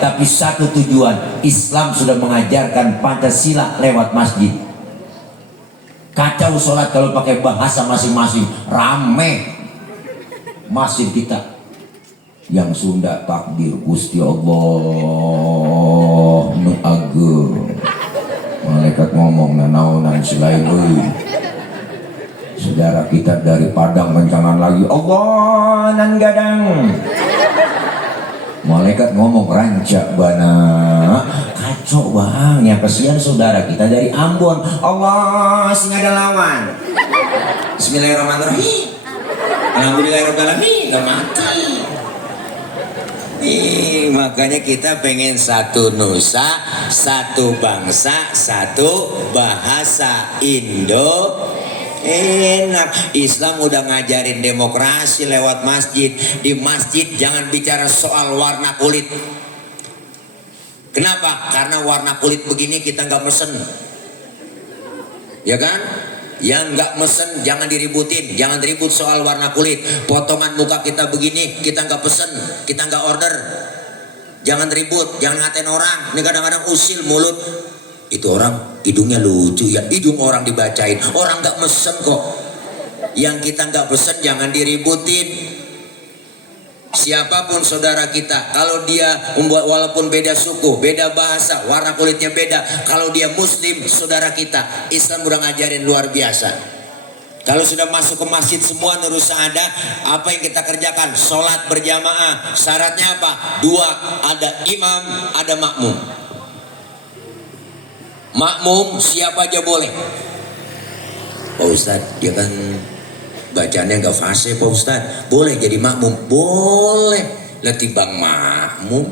tapi satu tujuan. Islam sudah mengajarkan Pancasila lewat masjid. Kacau sholat kalau pakai bahasa masing-masing, rame masjid kita. Yang Sunda takbir Gusti Allah nu ageung. Malaikat ngomong nanaonan selain euy. saudara kita dari Padang Mencangan lagi Allah nan gadang. Malaikat ngomong rancak bana. Kacau bang, yang kesian saudara kita dari Ambon. Allah sing ada lawan. Bismillahirrahmanirrahim. Alhamdulillahirrahmanirrahim. Gak mati. Makanya kita pengen satu nusa, satu bangsa, satu bahasa Indo. Enak. Islam udah ngajarin demokrasi lewat masjid. Di masjid jangan bicara soal warna kulit. Kenapa? Karena warna kulit begini kita nggak mesen, ya kan? Yang nggak mesen jangan diributin, jangan ribut soal warna kulit. Potongan muka kita begini kita nggak pesen, kita nggak order. Jangan ribut, jangan ngatain orang. Ini kadang-kadang usil mulut. Itu orang hidungnya lucu ya, hidung orang dibacain. Orang nggak mesen kok. Yang kita nggak pesen jangan diributin. Siapapun saudara kita, kalau dia membuat walaupun beda suku, beda bahasa, warna kulitnya beda, kalau dia muslim saudara kita, Islam udah ngajarin luar biasa. Kalau sudah masuk ke masjid semua nurus ada, apa yang kita kerjakan? Sholat berjamaah. Syaratnya apa? Dua, ada imam, ada makmum. Makmum siapa aja boleh. Pak Ustadz, dia kan bacanya nggak fase Pak Ustadz. Boleh jadi makmum? Boleh. Letih bang makmum.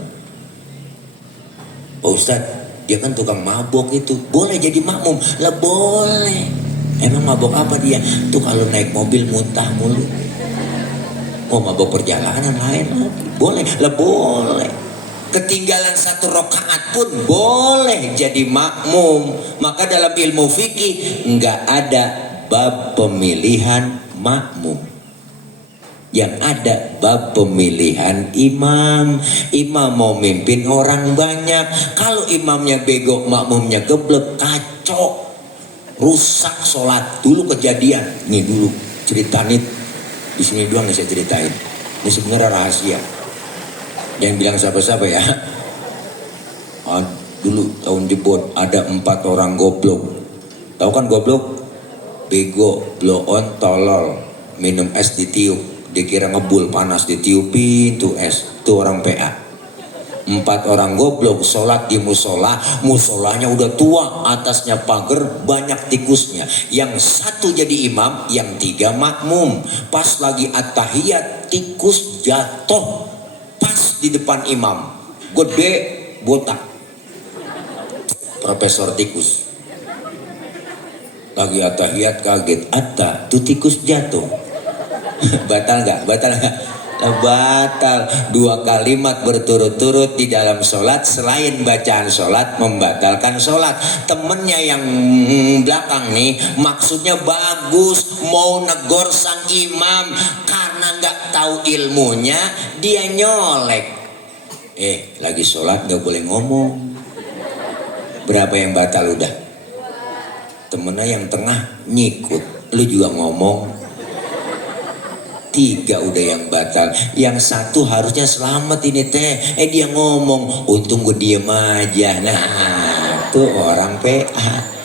Pak Ustadz, dia kan tukang mabok itu. Boleh jadi makmum? Lah boleh. Emang mabok apa dia? Tuh kalau naik mobil muntah mulu. Oh mabok perjalanan lain lagi. Boleh? Lah boleh. Ketinggalan satu rakaat pun boleh jadi makmum. Maka dalam ilmu fikih nggak ada bab pemilihan makmum. Yang ada bab pemilihan imam. Imam mau mimpin orang banyak. Kalau imamnya bego, makmumnya geblek, kacau, rusak sholat. Dulu kejadian, nih dulu cerita nih di sini doang yang saya ceritain. Ini sebenarnya rahasia. Yang bilang siapa-siapa ya. Dulu tahun jebot ada 4 orang goblok. Tahu kan goblok? Bego, blow on, tolol, minum es ditiup, dikira ngebul panas ditiupin tuh es, tuh orang PA. 4 orang goblok sholat di musola, musolanya udah tua, atasnya pagar, banyak tikusnya. Yang satu jadi imam, yang 3 makmum. Pas lagi at-tahiyat, tikus jatuh pas di depan imam, gede, botak, Profesor Tikus. Lagi at-tahiyat kaget, atta tuh tikus jatuh. Batal nggak? Batal nggak? Batal. 2 kalimat berturut-turut di dalam sholat selain bacaan sholat membatalkan sholat. Temennya yang belakang nih maksudnya bagus, mau negor sang imam, karena nggak tahu ilmunya dia nyolek. Lagi sholat nggak boleh ngomong. Berapa yang batal udah? Temennya yang tengah nyikut, lu juga ngomong. 3 udah yang batal. Yang 1 harusnya selamat ini teh. Dia ngomong, untung gue diem aja. Nah, tuh orang PA.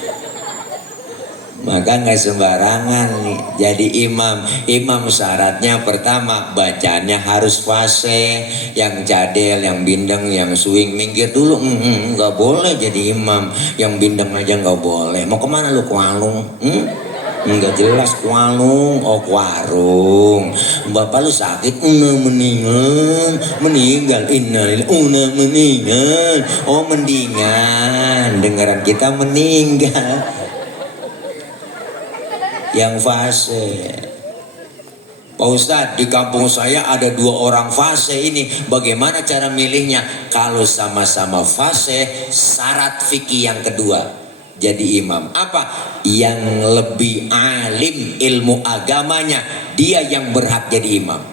Maka nggak sembarangan nih jadi imam. Imam syaratnya pertama bacanya harus fase. Yang cadel, yang bindeng, yang swing minggir dulu. Nggak boleh jadi imam. Yang bindeng aja nggak boleh. Mau kemana lu, kualung? Enggak jelas kualung, oh warung. Bapak lu sakit, meninggal, innalillahi, meninggal, oh mendingan, dengaran kita meninggal. Yang fase, Pak Ustadz, di kampung saya ada 2 orang fase ini. Bagaimana cara milihnya? Kalau sama-sama fase, syarat fikih yang kedua jadi imam apa? Yang lebih alim ilmu agamanya, dia yang berhak jadi imam.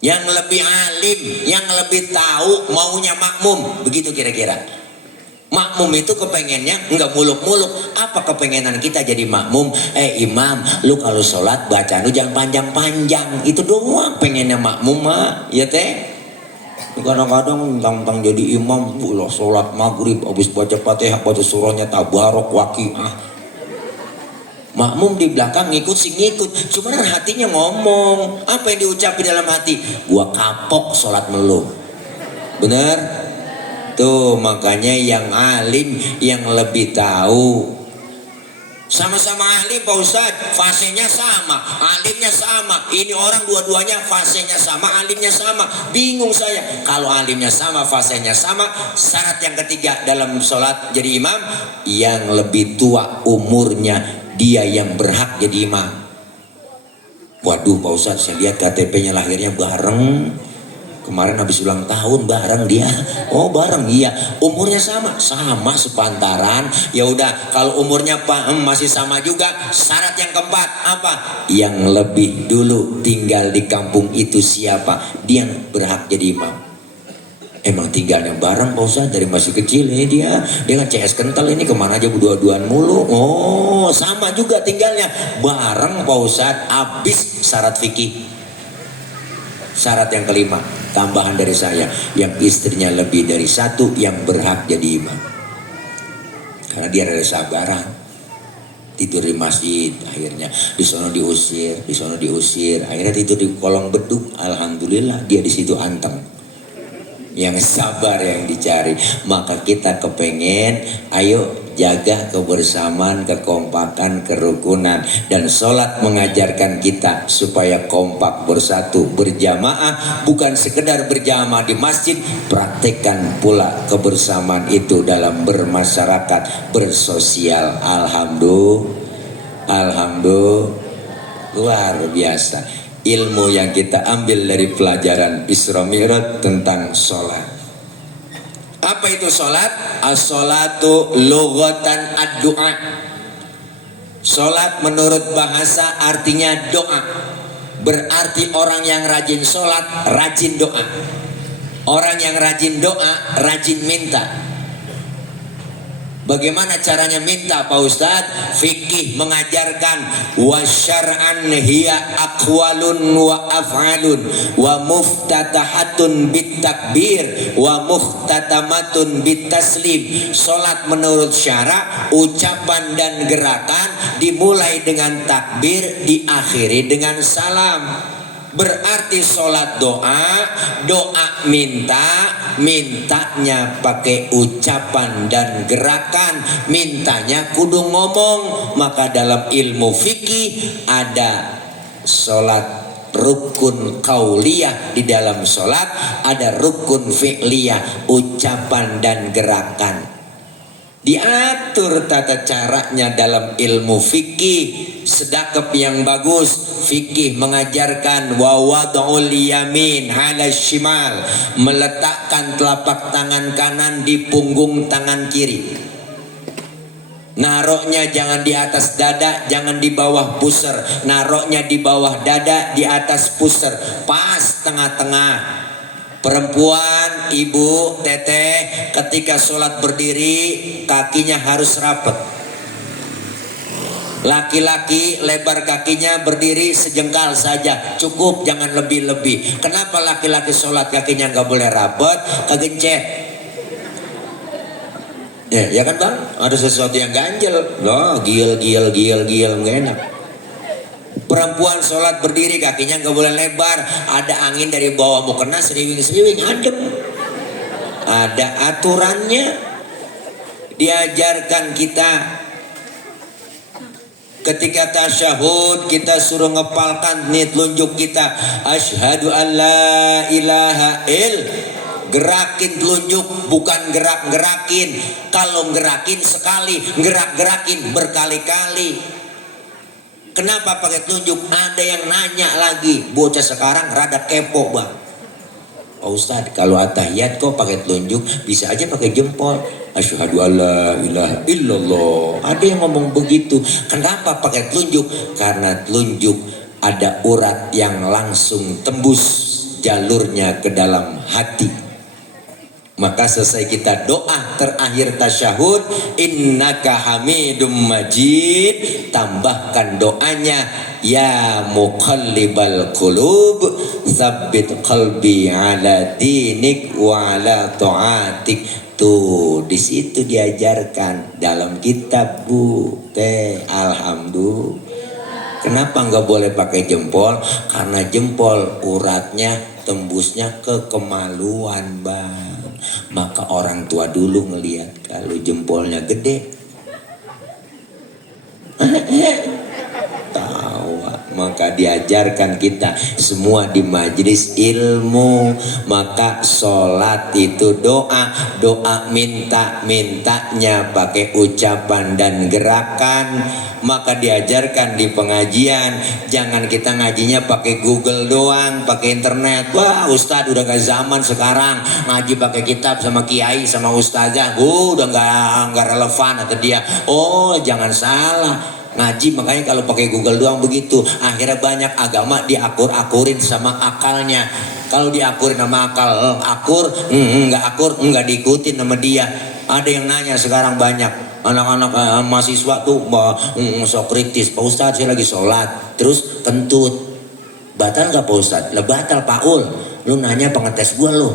Yang lebih alim, yang lebih tahu maunya makmum, begitu kira-kira. Makmum itu kepengennya nggak muluk-muluk. Apa kepengenan kita jadi makmum? Imam, lu kalau sholat bacaan lu jangan panjang-panjang. Itu doang pengennya makmum mah, ya teh. Kadang-kadang tentang jadi imam, ulah sholat maghrib habis baca fatihah, baca surahnya tabarok waqiah. Makmum di belakang ngikut sih ngikut, cuman kan hatinya ngomong. Apa yang diucapin dalam hati? Gua kapok sholat melulu. Bener? Tuh makanya yang alim yang lebih tahu. Sama-sama ahli Pak Ustadz, fasenya sama, alimnya sama. Ini orang dua-duanya fasenya sama, alimnya sama. Bingung saya. Kalau alimnya sama, fasenya sama, syarat yang ketiga dalam sholat jadi imam, yang lebih tua umurnya, dia yang berhak jadi imam. Waduh Pak Ustadz, saya lihat KTP-nya lahirnya bareng. Kemarin habis ulang tahun bareng dia. Oh bareng, iya. Umurnya sama sepantaran. Ya udah, kalau umurnya masih sama juga, syarat yang keempat apa? Yang lebih dulu tinggal di kampung itu siapa? Dia berhak jadi imam. Emang tinggalnya bareng Pak Ustadz dari masih kecil ini dia kan CS kental ini, kemana aja berdua-duaan mulu. Oh sama juga tinggalnya bareng Pak Ustadz. Habis syarat fikih. Syarat yang kelima, tambahan dari saya, yang istrinya lebih dari satu yang berhak jadi imam. Karena dia ada sabaran, tidur di masjid, akhirnya di sono diusir, akhirnya tidur di kolong beduk. Alhamdulillah dia di situ anteng. Yang sabar yang dicari. Maka kita kepengen, ayo jaga kebersamaan, kekompakan, kerukunan. Dan sholat mengajarkan kita supaya kompak, bersatu, berjamaah. Bukan sekedar berjamaah di masjid, praktekkan pula kebersamaan itu dalam bermasyarakat, bersosial. Alhamdulillah, luar biasa ilmu yang kita ambil dari pelajaran Isra Mi'raj tentang sholat. Apa itu sholat? As-sholatu lughatan ad-du'a. Sholat menurut bahasa artinya doa. Berarti orang yang rajin sholat, rajin doa. Orang yang rajin doa, rajin minta. Bagaimana caranya minta Pak Ustadz? Fikih mengajarkan wasyar'an hiya aqwalun wa af'alun wa muftatahatun bitakbir wa muhtatamatun bitaslim. Salat menurut syara, ucapan dan gerakan dimulai dengan takbir, diakhiri dengan salam. Berarti sholat doa mintanya pakai ucapan dan gerakan, mintanya kudu ngomong. Maka dalam ilmu fikih ada sholat rukun qauliyah, di dalam sholat ada rukun fi'liyah, ucapan dan gerakan. Diatur tata caranya dalam ilmu fikih. Sedekap yang bagus, fikih mengajarkan wa wad'ul yamin 'ala shimal, meletakkan telapak tangan kanan di punggung tangan kiri. Naroknya jangan di atas dada, jangan di bawah pusar. Naroknya di bawah dada, di atas pusar, pas tengah-tengah. Perempuan, ibu, teteh, ketika sholat berdiri kakinya harus rapat. Laki-laki lebar kakinya berdiri sejengkal saja, cukup, jangan lebih-lebih. Kenapa laki-laki sholat kakinya nggak boleh rapat? Kegencet. Ya kan bang? Ada sesuatu yang ganjel. Loh, gil, nggak enak. Perempuan sholat berdiri kakinya nggak boleh lebar. Ada angin dari bawah mau kena, seriwing adem. Ada aturannya. Diajarkan kita ketika tasyahud, kita suruh ngepalkan nih telunjuk kita, asyhadu an la ilaha gerakin telunjuk, bukan gerak-gerakin. Kalau gerakin sekali, gerak-gerakin berkali-kali. Kenapa pakai telunjuk? Ada yang nanya lagi, bocah sekarang rada kepo bang. Pak Ustadz, kalau atahiyat kok pakai telunjuk? Bisa aja pakai jempol. Asyhadu alla ilaha illallah. Ada yang ngomong begitu. Kenapa pakai telunjuk? Karena telunjuk ada urat yang langsung tembus jalurnya ke dalam hati. Maka selesai kita doa terakhir tasyahud, innaka hamidum majid, tambahkan doanya, ya muqallibal qulub tsabbit qalbi ala dinik wa ala ta'atik. Tuh di situ diajarkan dalam kitab Bu teh. Alhamdulillah. Kenapa nggak boleh pakai jempol? Karena jempol uratnya tembusnya ke kemaluan bang. Maka orang tua dulu ngelihat kalau jempolnya gede, tawa. Maka diajarkan kita semua di majelis ilmu. Maka sholat itu doa. Doa minta-mintanya pakai ucapan dan gerakan. Maka diajarkan di pengajian. Jangan kita ngajinya pakai Google doang, pakai internet. Wah ustadz udah gak zaman sekarang ngaji pakai kitab sama kiai sama ustazah. Udah gak relevan atau dia. Oh jangan salah, ngaji makanya kalau pakai Google doang begitu. Akhirnya banyak agama diakur-akurin sama akalnya. Kalau diakurin sama akal, akur, nggak akur, nggak diikutin sama dia. Ada yang nanya sekarang banyak anak-anak mahasiswa tuh sok kritis. Pak Ustadz saya lagi sholat terus kentut, batal nggak Pak Ustadz? Lah batal Pak Ul. Lu nanya pengetes gua lu.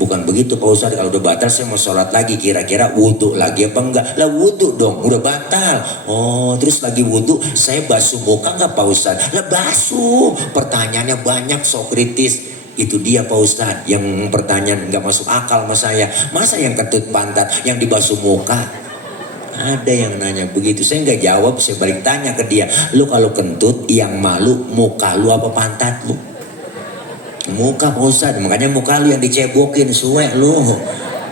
Bukan begitu Pak Ustadz, kalau udah batal saya mau sholat lagi, kira-kira wudhu lagi apa enggak? Lah wudhu dong, udah batal. Oh terus lagi wudhu saya basuh muka enggak Pak Ustadz? Lah basuh. Pertanyaannya banyak sok kritis. Itu dia Pak Ustadz yang pertanyaan nggak masuk akal sama saya. Masa yang kentut pantat yang dibasuh muka? Ada yang nanya begitu, saya nggak jawab, saya balik tanya ke dia. Lu kalau kentut yang malu muka lu apa pantat lu? Muka Pak Ustadz, makanya muka lu yang dicebokin suwe lu.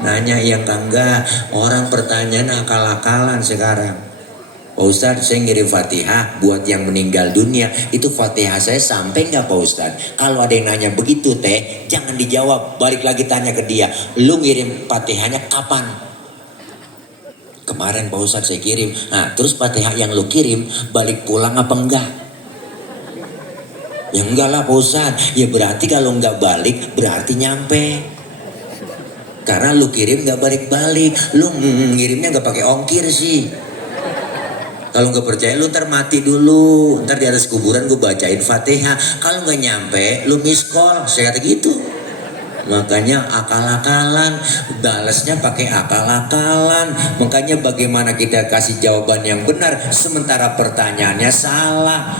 Nanya yang enggak. Orang pertanyaan akal-akalan sekarang. Pak Ustadz saya ngirim Fatihah buat yang meninggal dunia, itu Fatihah saya sampai nggak Pak Ustadz? Kalau ada yang nanya begitu teh jangan dijawab, balik lagi tanya ke dia, lu ngirim Fatihahnya kapan? Kemarin Pak Ustadz saya kirim. Nah terus Fatihah yang lu kirim balik pulang apa enggak? Ya enggak lah Pak Ustadz. Ya berarti kalau enggak balik berarti nyampe. Karena lu kirim enggak balik-balik. Lu ngirimnya enggak pakai ongkir sih. Kalau enggak percaya lu ntar mati dulu. Ntar di atas kuburan gue bacain Fatihah. Kalau enggak nyampe lu miss call. Saya kata gitu. Makanya akal-akalan, balasnya pakai akal-akalan. Makanya bagaimana kita kasih jawaban yang benar sementara pertanyaannya salah.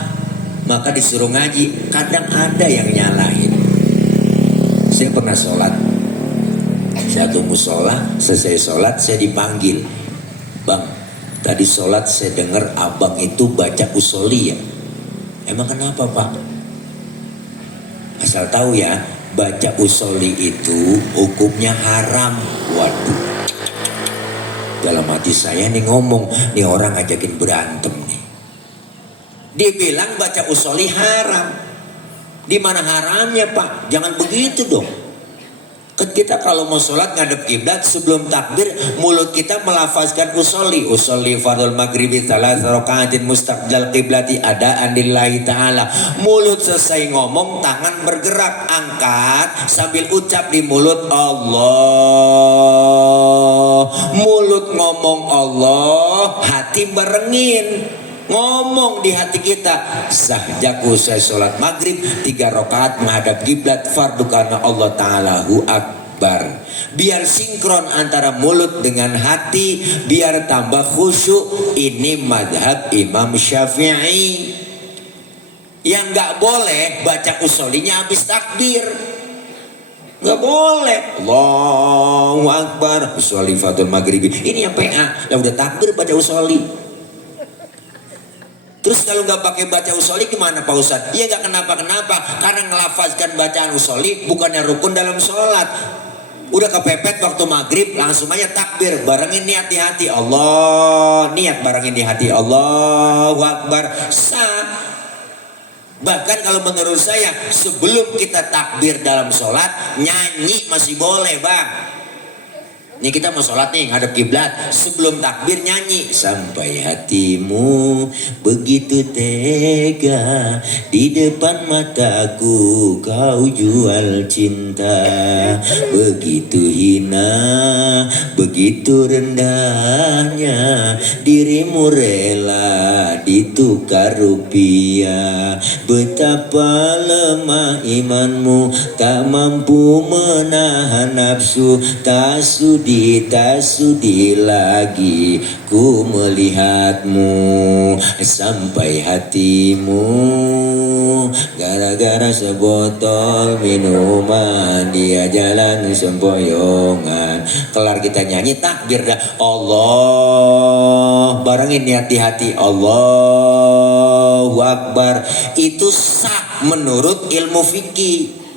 Maka disuruh ngaji. Kadang ada yang nyalahin. Saya pernah sholat satu musola, selesai sholat saya dipanggil, bang tadi sholat saya dengar abang itu baca usoli ya. Emang kenapa pak? Asal tahu ya, baca usoli itu hukumnya haram. Waduh, dalam hati saya nih ngomong, nih orang ngajakin berantem nih. Dia bilang baca usoli haram. Di mana haramnya pak? Jangan begitu dong. Kita kalau mau sholat ngadep kiblat sebelum takbir mulut kita melafazkan usoli. Usoli fardul maghribi salat rakaatin mustaqbal qiblati adaan lillahi ta'ala. Mulut selesai ngomong tangan bergerak angkat sambil ucap di mulut Allah. Mulut ngomong Allah, hati barengin. Ngomong di hati kita, sahjaku saya sholat maghrib 3 rakaat menghadap kiblat fardu karena Allah Ta'alahu Akbar. Biar sinkron antara mulut dengan hati, biar tambah khusyuk. Ini madhab Imam Syafi'i. Yang gak boleh baca usolinya habis takbir, gak boleh. Allahu Akbar usoli fardul maghribi. Ini yang PA, yang udah takbir baca usoli. Terus kalau nggak pakai baca usoli gimana Pak Ustadz? Iya nggak kenapa-kenapa, karena ngelafazkan bacaan usoli bukannya rukun dalam sholat. Udah kepepet waktu maghrib langsung aja takbir, barengin niat di hati Allah, niat barengin di hati Allahu Akbar, sah. Bahkan kalau menurut saya sebelum kita takbir dalam sholat nyanyi masih boleh bang. Ini kita mau sholat nih ngadep kiblat, sebelum takbir nyanyi, sampai hatimu begitu tega di depan mataku kau jual cinta, begitu hina begitu rendahnya dirimu rela ditukar rupiah. Betapa lemah imanmu tak mampu menahan nafsu, tak sudi tak sudi lagi ku melihatmu sampai hatimu gara-gara sebotol minuman dia jalan sempoyongan. Kelar kita nyanyi takbir dah Allah, barengin niat di hati Allahu Akbar. Itu sah menurut ilmu fikih.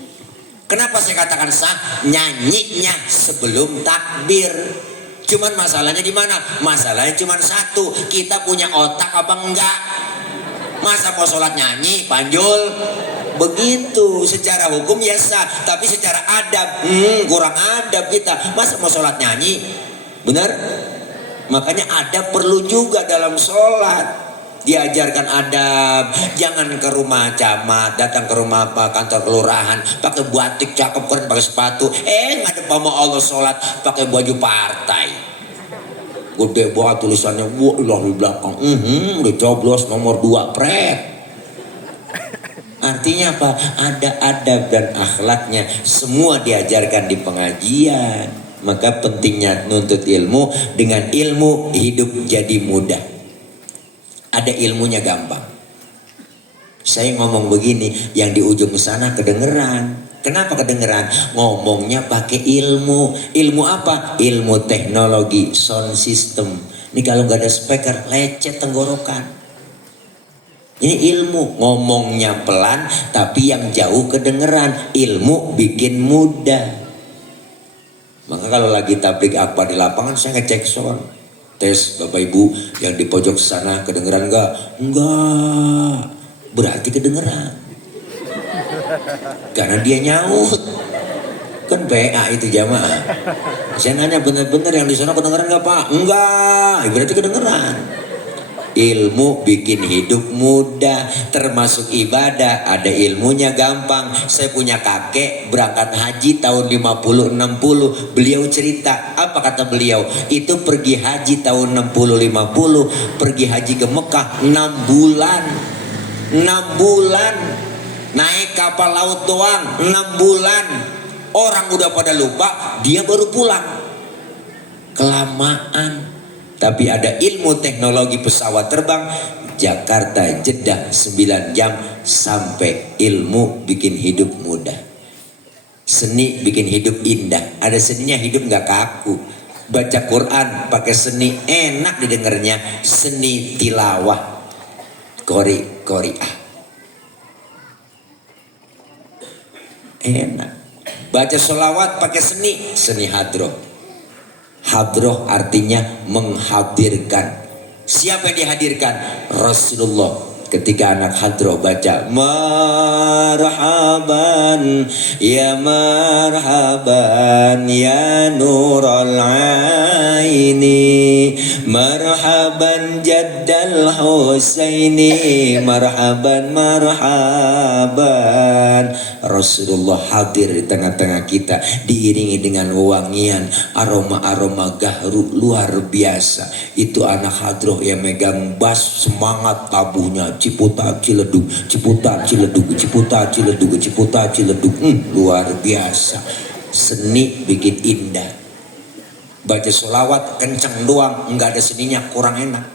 Kenapa saya katakan sah? Nyanyinya sebelum takbir. Cuman masalahnya di mana? Masalahnya cuman satu, kita punya otak apa enggak? Masa mau sholat nyanyi, panjul? Begitu, secara hukum ya sah, tapi secara adab, kurang adab kita. Masa mau sholat nyanyi? Benar? Makanya adab perlu juga dalam sholat. Diajarkan adab, jangan ke rumah camat, datang ke rumah kantor kelurahan pakai batik cakep keren pakai sepatu, ngadep sama Allah sholat pakai baju partai gede banget tulisannya wah di belakang, udah coblos nomor 2 pret. Artinya apa? Ada adab dan akhlaknya, semua diajarkan di pengajian. Maka pentingnya nuntut ilmu, dengan ilmu hidup jadi mudah. Ada ilmunya gampang. Saya ngomong begini, yang di ujung sana kedengeran. Kenapa kedengeran? Ngomongnya pakai ilmu. Ilmu apa? Ilmu teknologi, sound system. Ini kalau nggak ada speaker, lecet tenggorokan. Ini ilmu, ngomongnya pelan, tapi yang jauh kedengeran. Ilmu bikin mudah. Maka kalau lagi tablik akbar di lapangan, saya ngecek sound. Tes Bapak Ibu yang di pojok sana kedengeran enggak? Enggak. Berarti kedengeran. Karena dia nyaut. Kan PA itu jamaah. Saya nanya benar-benar yang di sana kedengeran enggak Pak? Enggak. Berarti kedengeran. Ilmu bikin hidup mudah, termasuk ibadah. Ada ilmunya gampang. Saya punya kakek berangkat haji tahun 50-60. Beliau cerita, apa kata beliau? Itu pergi haji tahun 60-50, pergi haji ke Mekah 6 bulan. 6 bulan naik kapal laut doang 6 bulan. Orang udah pada lupa, dia baru pulang. Kelamaan. Tapi ada ilmu teknologi pesawat terbang, Jakarta Jeddah 9 jam, sampai ilmu bikin hidup mudah. Seni bikin hidup indah. Ada seninya, hidup nggak kaku. Baca Quran pakai seni, enak didengarnya. Seni tilawah, qori'ah, enak. Baca sholawat pakai seni, seni hadroh. Hadroh artinya menghadirkan. Siapa yang dihadirkan? Rasulullah. Ketika anak hadroh baca marhaban ya marhaban ya nurul aini marhaban jaddal husaini marhaban marhaban. Rasulullah hadir di tengah-tengah kita, diiringi dengan wewangian aroma-aroma gahru luar biasa. Itu anak hadroh yang megang bas, semangat tabuhnya ciputa ciledug, ciputa ciledug, ciputa ciledug, ciputa ciledug. Luar biasa. Seni bikin indah. Baca sholawat kenceng doang, nggak ada seninya, kurang enak.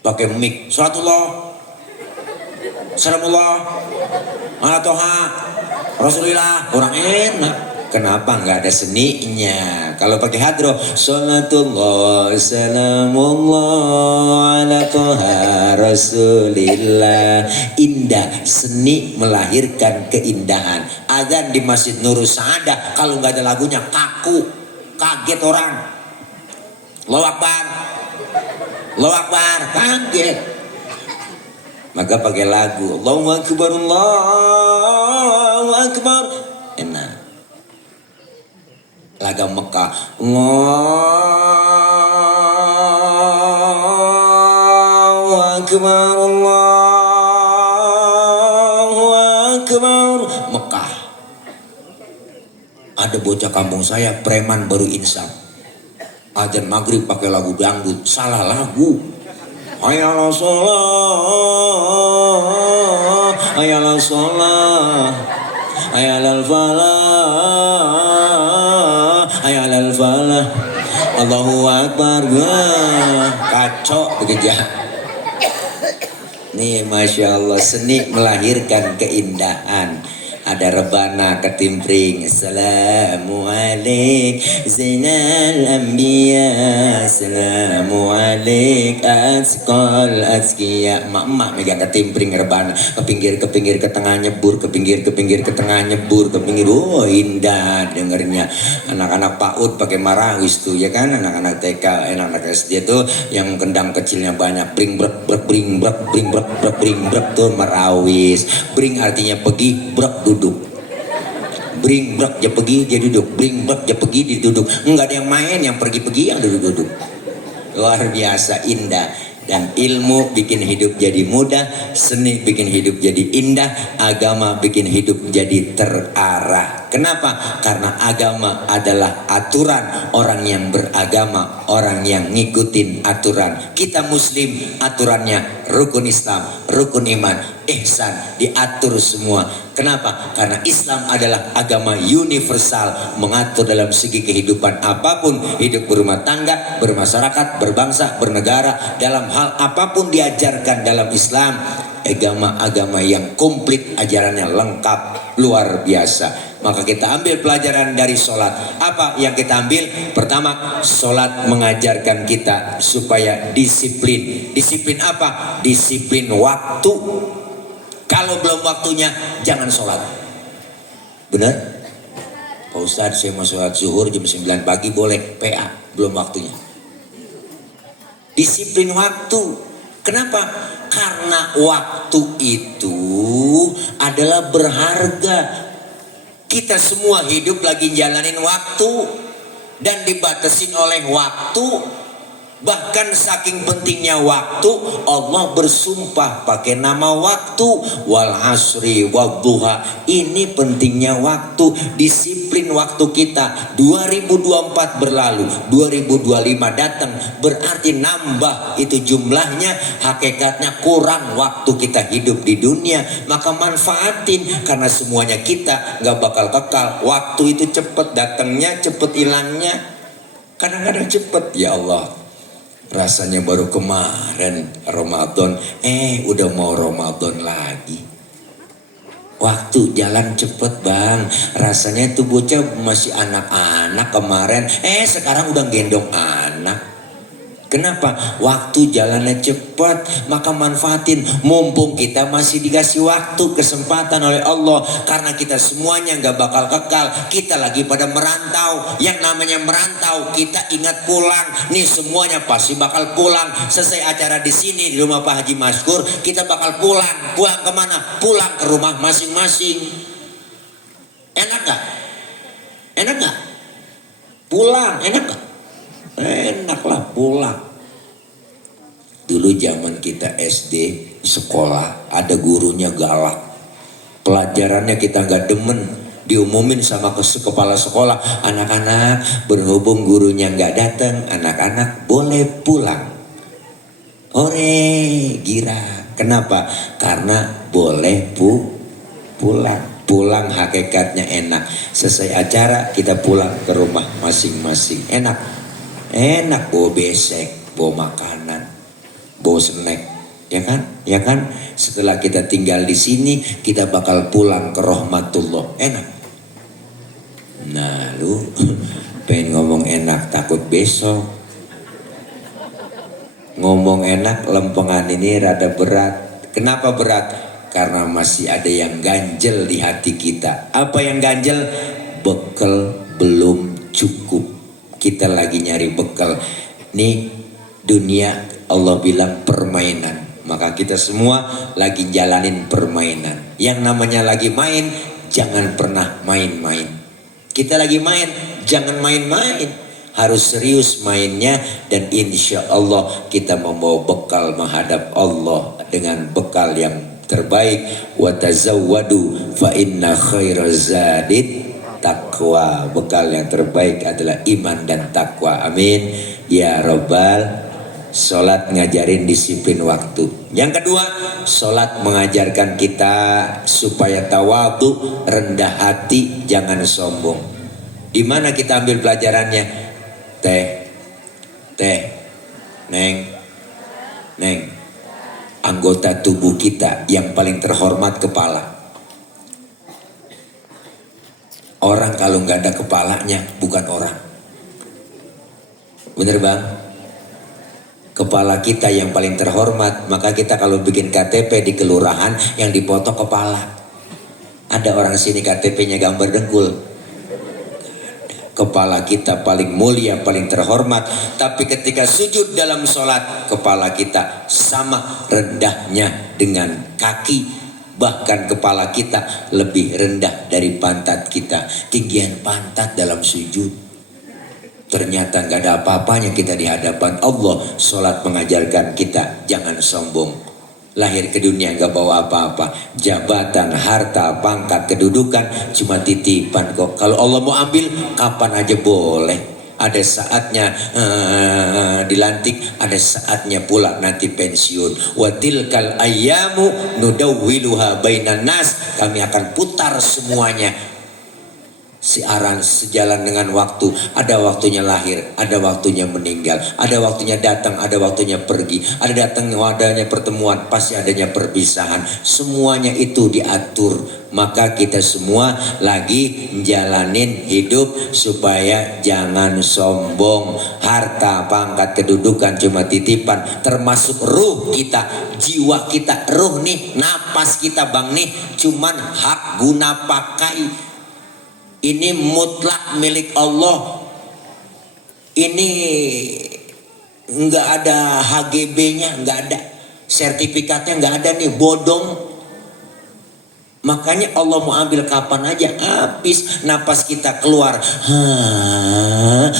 Pakai mic, sholatullah, salamullah, ala toha, rasulillah, kurang enak. Kenapa nggak ada seninya? Kalau pakai hadroh, sholatullah, salamullah, ala toha, rasulillah. Indah, seni melahirkan keindahan. Adzan di Masjid Nurul Saadah, kalau nggak ada lagunya kaku, kaget orang. Allahu Akbar, Allahu Akbar, kaget. Maka pakai lagu Allahu Akbar, Allahu Akbar, enak. Lagu Mekah Allahu Akbar, Allahu Akbar, Mekah. Ada bocah kampung saya preman baru insaf, azan maghrib pakai lagu dangdut, salah lagu. Hayal sholat, hayal sholat, hayal falah, hayal falah. Allahu Akbar. Wah, kacau begitu ya. Nih Masya Allah, seni melahirkan keindahan. Ada rebana ketimpring. Assalamualaikum Zainal Anbiya, Assalamualaikum Atqal Atqiya. Mak-mak megang ketimpring rebana, ke pinggir, ke tengah nyebur, ke pinggir, ke tengah nyebur, ke pinggir. Oh indah dengernya. Anak-anak PAUD pakai marawis tuh ya kan, anak-anak TK, anak-anak SD tuh yang kendang kecilnya banyak. Bring brek brek bring brek bring brek brek bring brek tuh marawis. Bring artinya pergi, brek duduk. Bring brek dia pergi dia duduk, bring brek dia pergi dia duduk. Enggak ada yang main, yang pergi-pergi yang duduk-duduk. Luar biasa indah. Dan ilmu bikin hidup jadi mudah, seni bikin hidup jadi indah, agama bikin hidup jadi terarah. Kenapa? Karena agama adalah aturan. Orang yang beragama, orang yang ngikutin aturan. Kita muslim, aturannya rukun Islam, rukun iman, ihsan, diatur semua. Kenapa? Karena Islam adalah agama universal, mengatur dalam segi kehidupan apapun, hidup berumah tangga, bermasyarakat, berbangsa, bernegara, dalam hal apapun diajarkan dalam Islam. Agama-agama yang komplit, ajarannya lengkap, luar biasa. Maka kita ambil pelajaran dari sholat. Apa yang kita ambil? Pertama, sholat mengajarkan kita supaya disiplin. Disiplin apa? Disiplin waktu. Kalau belum waktunya, jangan sholat. Benar? Pak Ustadz, saya mau sholat zuhur jam 9 pagi boleh, PA, belum waktunya. Disiplin waktu. Kenapa? Karena waktu itu adalah berharga. Kita semua hidup lagi jalanin waktu dan dibatasin oleh waktu. Bahkan saking pentingnya waktu, Allah bersumpah pakai nama waktu. Wal asri wadduha. Ini pentingnya waktu. Disiplin waktu kita. 2024 berlalu, 2025 datang, berarti nambah itu jumlahnya. Hakikatnya kurang waktu kita hidup di dunia. Maka manfaatin, karena semuanya kita gak bakal kekal. Waktu itu cepet datangnya, cepet hilangnya. Kadang-kadang cepet. Ya Allah, rasanya baru kemarin Ramadan, udah mau Ramadan lagi. Waktu jalan cepet bang. Rasanya itu bocah masih anak-anak kemarin, sekarang udah gendong anak. Kenapa? Waktu jalannya cepat, maka manfaatin. Mumpung kita masih dikasih waktu, kesempatan oleh Allah. Karena kita semuanya gak bakal kekal. Kita lagi pada merantau. Yang namanya merantau, kita ingat pulang. Nih semuanya pasti bakal pulang. Selesai acara di sini di rumah Pak Haji Maskur, kita bakal pulang. Pulang kemana? Pulang ke rumah masing-masing. Enak gak? Enak gak? Pulang, enak gak? Enaklah pulang. Dulu zaman kita SD sekolah, ada gurunya galak, pelajarannya kita gak demen, diumumin sama kepala sekolah, anak-anak berhubung gurunya gak datang, anak-anak boleh pulang. Hore, gira. Kenapa? Karena boleh pulang. Pulang hakikatnya enak. Selesai acara kita pulang ke rumah masing-masing. Enak bawa besek, bawa makanan, bawa snack, ya kan? Ya kan? Setelah kita tinggal di sini, kita bakal pulang ke rahmatullah. Enak. Nah, lu pengen ngomong enak, takut besok. Ngomong enak, lempengan ini rada berat. Kenapa berat? Karena masih ada yang ganjel di hati kita. Apa yang ganjel? Bekal belum cukup. Kita lagi nyari bekal. Nih dunia Allah bilang permainan. Maka kita semua lagi jalanin permainan. Yang namanya lagi main, jangan pernah main-main. Kita lagi main, jangan main-main. Harus serius mainnya. Dan insya Allah kita membawa bekal menghadap Allah dengan bekal yang terbaik. Wa tazawwadu fa inna khairaz zadid takwa. Bekal yang terbaik adalah iman dan takwa. Amin ya robbal. Sholat ngajarin disiplin waktu. Yang kedua, sholat mengajarkan kita supaya tawadhu, rendah hati, jangan sombong. Di mana kita ambil pelajarannya? Teh, Neng, anggota tubuh kita yang paling terhormat kepala. Orang kalau nggak ada kepalanya bukan orang. Bener bang? Kepala kita yang paling terhormat, maka kita kalau bikin KTP di kelurahan yang dipoto kepala. Ada orang sini KTP-nya gambar dengkul. Kepala kita paling mulia, paling terhormat. Tapi ketika sujud dalam sholat, kepala kita sama rendahnya dengan kaki. Bahkan kepala kita lebih rendah dari pantat kita. Tinggian pantat dalam sujud. Ternyata gak ada apa-apanya kita di hadapan Allah. Sholat mengajarkan kita jangan sombong. Lahir ke dunia gak bawa apa-apa. Jabatan, harta, pangkat, kedudukan cuma titipan kok. Kalau Allah mau ambil kapan aja boleh. Ada saatnya dilantik, ada saatnya pula nanti pensiun. Wa tilkal ayyamu nudawwiluha bainan nas. Kami akan putar semuanya. Siaran sejalan dengan waktu. Ada waktunya lahir, ada waktunya meninggal, ada waktunya datang, ada waktunya pergi, ada datang adanya pertemuan, pasti adanya perpisahan. Semuanya itu diatur. Maka kita semua lagi jalanin hidup supaya jangan sombong. Harta, pangkat, kedudukan cuma titipan. Termasuk ruh kita, jiwa kita, ruh nih, napas kita bang nih, cuman hak guna pakai. Ini mutlak milik Allah. Ini nggak ada HGB-nya, nggak ada sertifikatnya, nggak ada nih, bodong. Makanya Allah mau ambil kapan aja, habis napas kita keluar,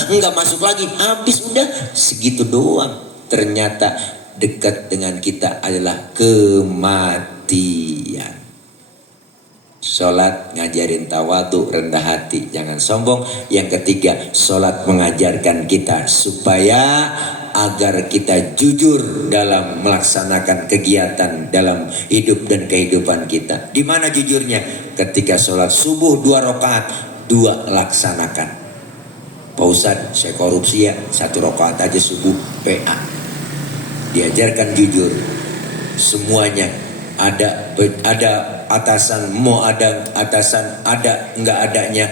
nggak masuk lagi, habis udah segitu doang. Ternyata dekat dengan kita adalah kematian. Sholat ngajarin tawadu, rendah hati, jangan sombong. Yang ketiga, sholat mengajarkan kita supaya agar kita jujur dalam melaksanakan kegiatan dalam hidup dan kehidupan kita. Di mana jujurnya? Ketika sholat subuh 2 rakaat, 2 laksanakan. Pak Ustadz, saya korupsi ya, 1 rakaat aja subuh PA. Diajarkan jujur. Semuanya ada atasan, mau ada atasan, ada nggak adanya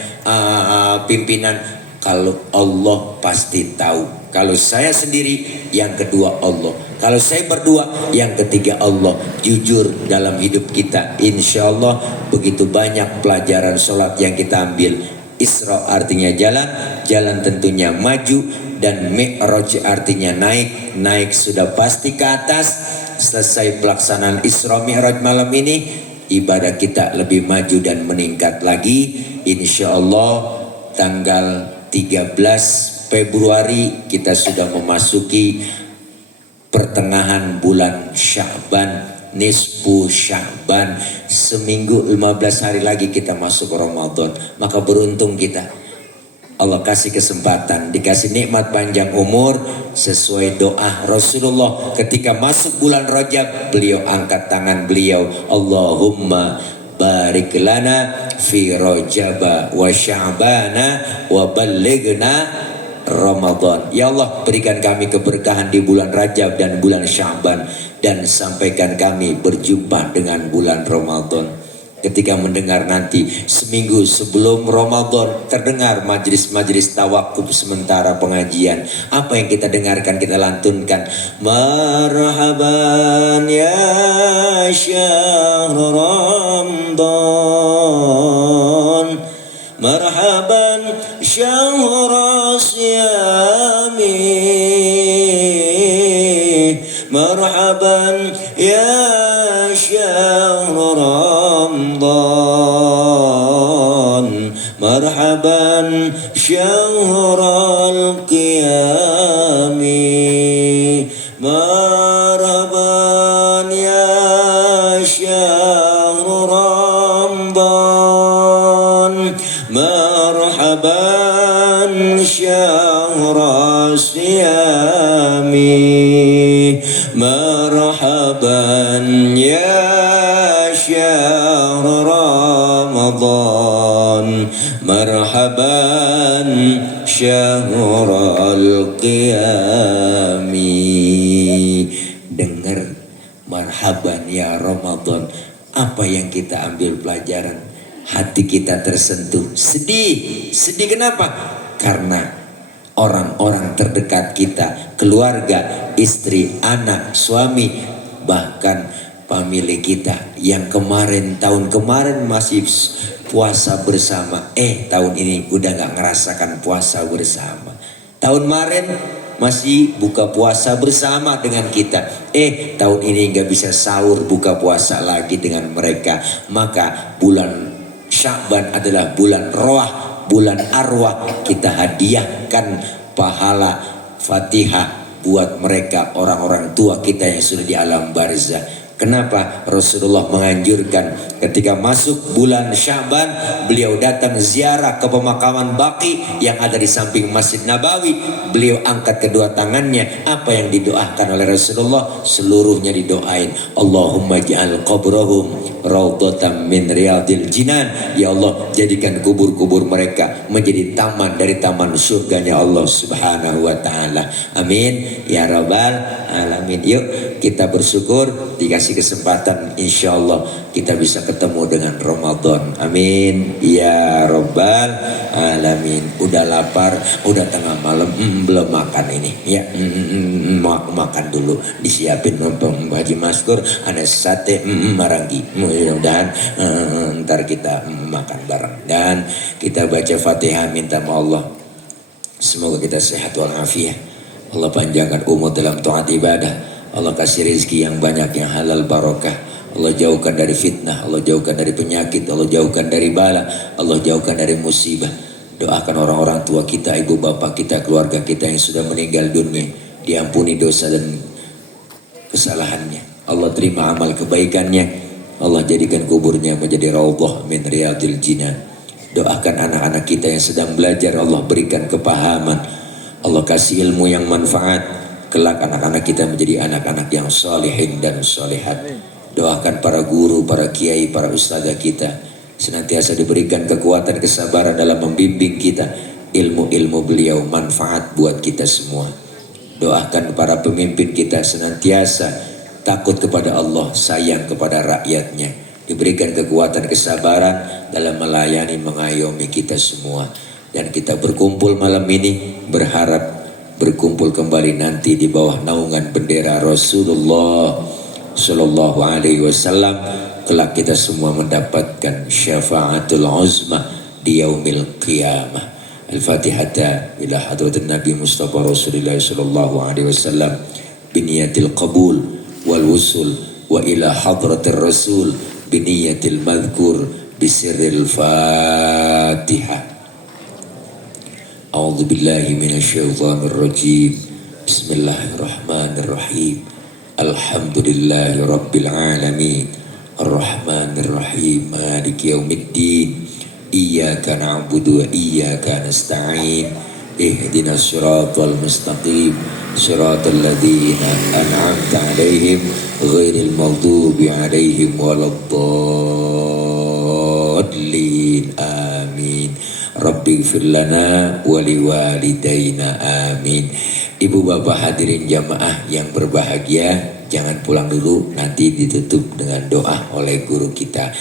pimpinan. Kalau Allah pasti tahu. Kalau saya sendiri, yang kedua Allah. Kalau saya berdua, yang ketiga Allah. Jujur dalam hidup kita. Insya Allah begitu banyak pelajaran sholat yang kita ambil. Isra artinya jalan, jalan tentunya maju, dan Mi'raj artinya naik, naik sudah pasti ke atas. Selesai pelaksanaan Isra Mi'raj malam ini, ibadah kita lebih maju dan meningkat lagi. Insya Allah tanggal 13 Februari kita sudah memasuki pertengahan bulan Sya'ban, nisfu Sya'ban. Seminggu 15 hari lagi kita masuk Ramadan. Maka beruntung kita. Allah kasih kesempatan, dikasih nikmat panjang umur sesuai doa Rasulullah. Ketika masuk bulan Rajab, beliau angkat tangan beliau, Allahumma barik lana fi Rajaba wa Sya'bana wa ballighna Ramadan. Ya Allah, berikan kami keberkahan di bulan Rajab dan bulan Sya'ban, dan sampaikan kami berjumpa dengan bulan Ramadan. Ketika mendengar nanti seminggu sebelum Ramadan terdengar majelis-majelis tawakuf sementara pengajian, apa yang kita dengarkan, kita lantunkan, marhaban ya syahr Ramadan, marhaban syahr siyami, marhaban ya syahr Ramadan, marhaban syahrul qiyami, marhaban ya syahr Ramadan, marhaban syahr siyami, marhaban ya syahr Ramadan, marhaban marhaban syahrul qiyami. Dengar marhaban ya Ramadan. Apa yang kita ambil pelajaran? Hati kita tersentuh. Sedih. Sedih kenapa? Karena orang-orang terdekat kita, keluarga, istri, anak, suami, bahkan pemilik kita yang tahun kemarin masih puasa bersama, tahun ini udah gak ngerasakan puasa bersama. Tahun kemarin masih buka puasa bersama dengan kita, tahun ini gak bisa sahur buka puasa lagi dengan mereka. Maka bulan Sya'ban adalah bulan roh, bulan arwah. Kita hadiahkan pahala Fatihah buat mereka, orang-orang tua kita yang sudah di alam barzah. Kenapa Rasulullah menganjurkan ketika masuk bulan Sya'ban beliau datang ziarah ke pemakaman Baqi yang ada di samping Masjid Nabawi. Beliau angkat kedua tangannya. Apa yang didoakan oleh Rasulullah? Seluruhnya didoain. Allahumma ja'al qabrahum raudhatan min riyadil jinan. Ya Allah, jadikan kubur-kubur mereka menjadi taman dari taman surganya Allah Subhanahu wa ta'ala. Amin ya rabbal alamin. Yuk kita bersyukur dikasih kesempatan, insya Allah kita bisa ketemu dengan Ramadan. Amin ya rabbal alamin. Udah lapar, udah tengah malam, belum makan ini ya. Makan dulu, disiapin Haji Maskur ada sate maranggi. Mudah-mudahan ntar kita makan bareng dan kita baca Fatihah, minta sama Allah semoga kita sehat walafiat. Allah panjangkan umur dalam taat ibadah. Allah kasih rezeki yang banyak, yang halal barokah. Allah jauhkan dari fitnah, Allah jauhkan dari penyakit, Allah jauhkan dari bala, Allah jauhkan dari musibah. Doakan orang-orang tua kita, ibu bapak kita, keluarga kita yang sudah meninggal dunia, diampuni dosa dan kesalahannya. Allah terima amal kebaikannya. Allah jadikan kuburnya menjadi raudhah min riyadil jinan. Doakan anak-anak kita yang sedang belajar, Allah berikan kepahaman, Allah kasih ilmu yang manfaat. Kelak anak-anak kita menjadi anak-anak yang salihin dan salihat. Doakan para guru, para kiai, para ustadzah kita senantiasa diberikan kekuatan, kesabaran dalam membimbing kita. Ilmu-ilmu beliau manfaat buat kita semua. Doakan para pemimpin kita senantiasa takut kepada Allah, sayang kepada rakyatnya. Diberikan kekuatan, kesabaran dalam melayani, mengayomi kita semua. Dan kita berkumpul malam ini berharap berkumpul kembali nanti di bawah naungan bendera Rasulullah Sallallahu Alaihi Wasallam. Kelak kita semua mendapatkan syafaatul uzma di yaumil qiyamah. Al-Fatihata ila hadratin Nabi Mustafa Rasulullah Sallallahu Alaihi Wasallam biniyatil qabul wal wusul wa ila hadratir Rasul biniyatil madhkur bisirril Fatihah. A'udzu billahi minasyaitonir rajim. Bismillahirrahmanirrahim. Alhamdulillahi rabbil alamin. Arrahmanir rahim. Maliki yaumiddin. Iyyaka na'budu wa iyyaka nasta'in. Ihdinas siratal mustaqim. Siratal ladzina an'amta 'alaihim ghairil maghdubi 'alaihim waladdallin. Amin. Rabbighfir lana wa liwalidayna amin. Ibu bapak hadirin jamaah yang berbahagia, jangan pulang dulu, nanti ditutup dengan doa oleh guru kita.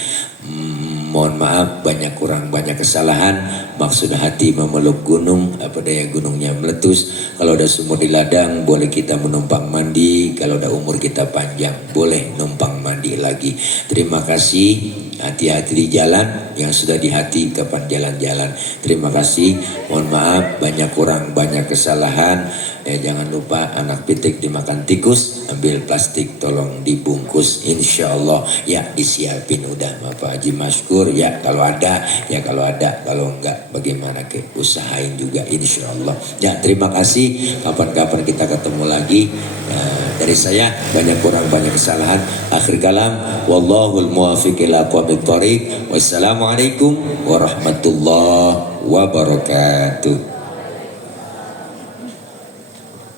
Mohon maaf banyak kurang, banyak kesalahan. Maksud hati memeluk gunung, apa daya gunungnya meletus. Kalau ada sumur di ladang boleh kita menumpang mandi. Kalau ada umur kita panjang boleh numpang mandi lagi. Terima kasih. Hati-hati di jalan, yang sudah di hati kapan jalan-jalan. Terima kasih. Mohon maaf banyak kurang, banyak kesalahan. Jangan lupa anak pitik dimakan tikus, ambil plastik tolong dibungkus, insya Allah ya disiapin udah Bapak Haji Maskur ya kalau ada, kalau enggak bagaimana ke usahain juga insya Allah ya. Terima kasih, kapan-kapan kita ketemu lagi. Dari saya banyak kurang, banyak kesalahan. Akhir kalam, wallahul muwaffiq ila aqwamit thoriq. Wassalamualaikum warahmatullahi wabarakatuh.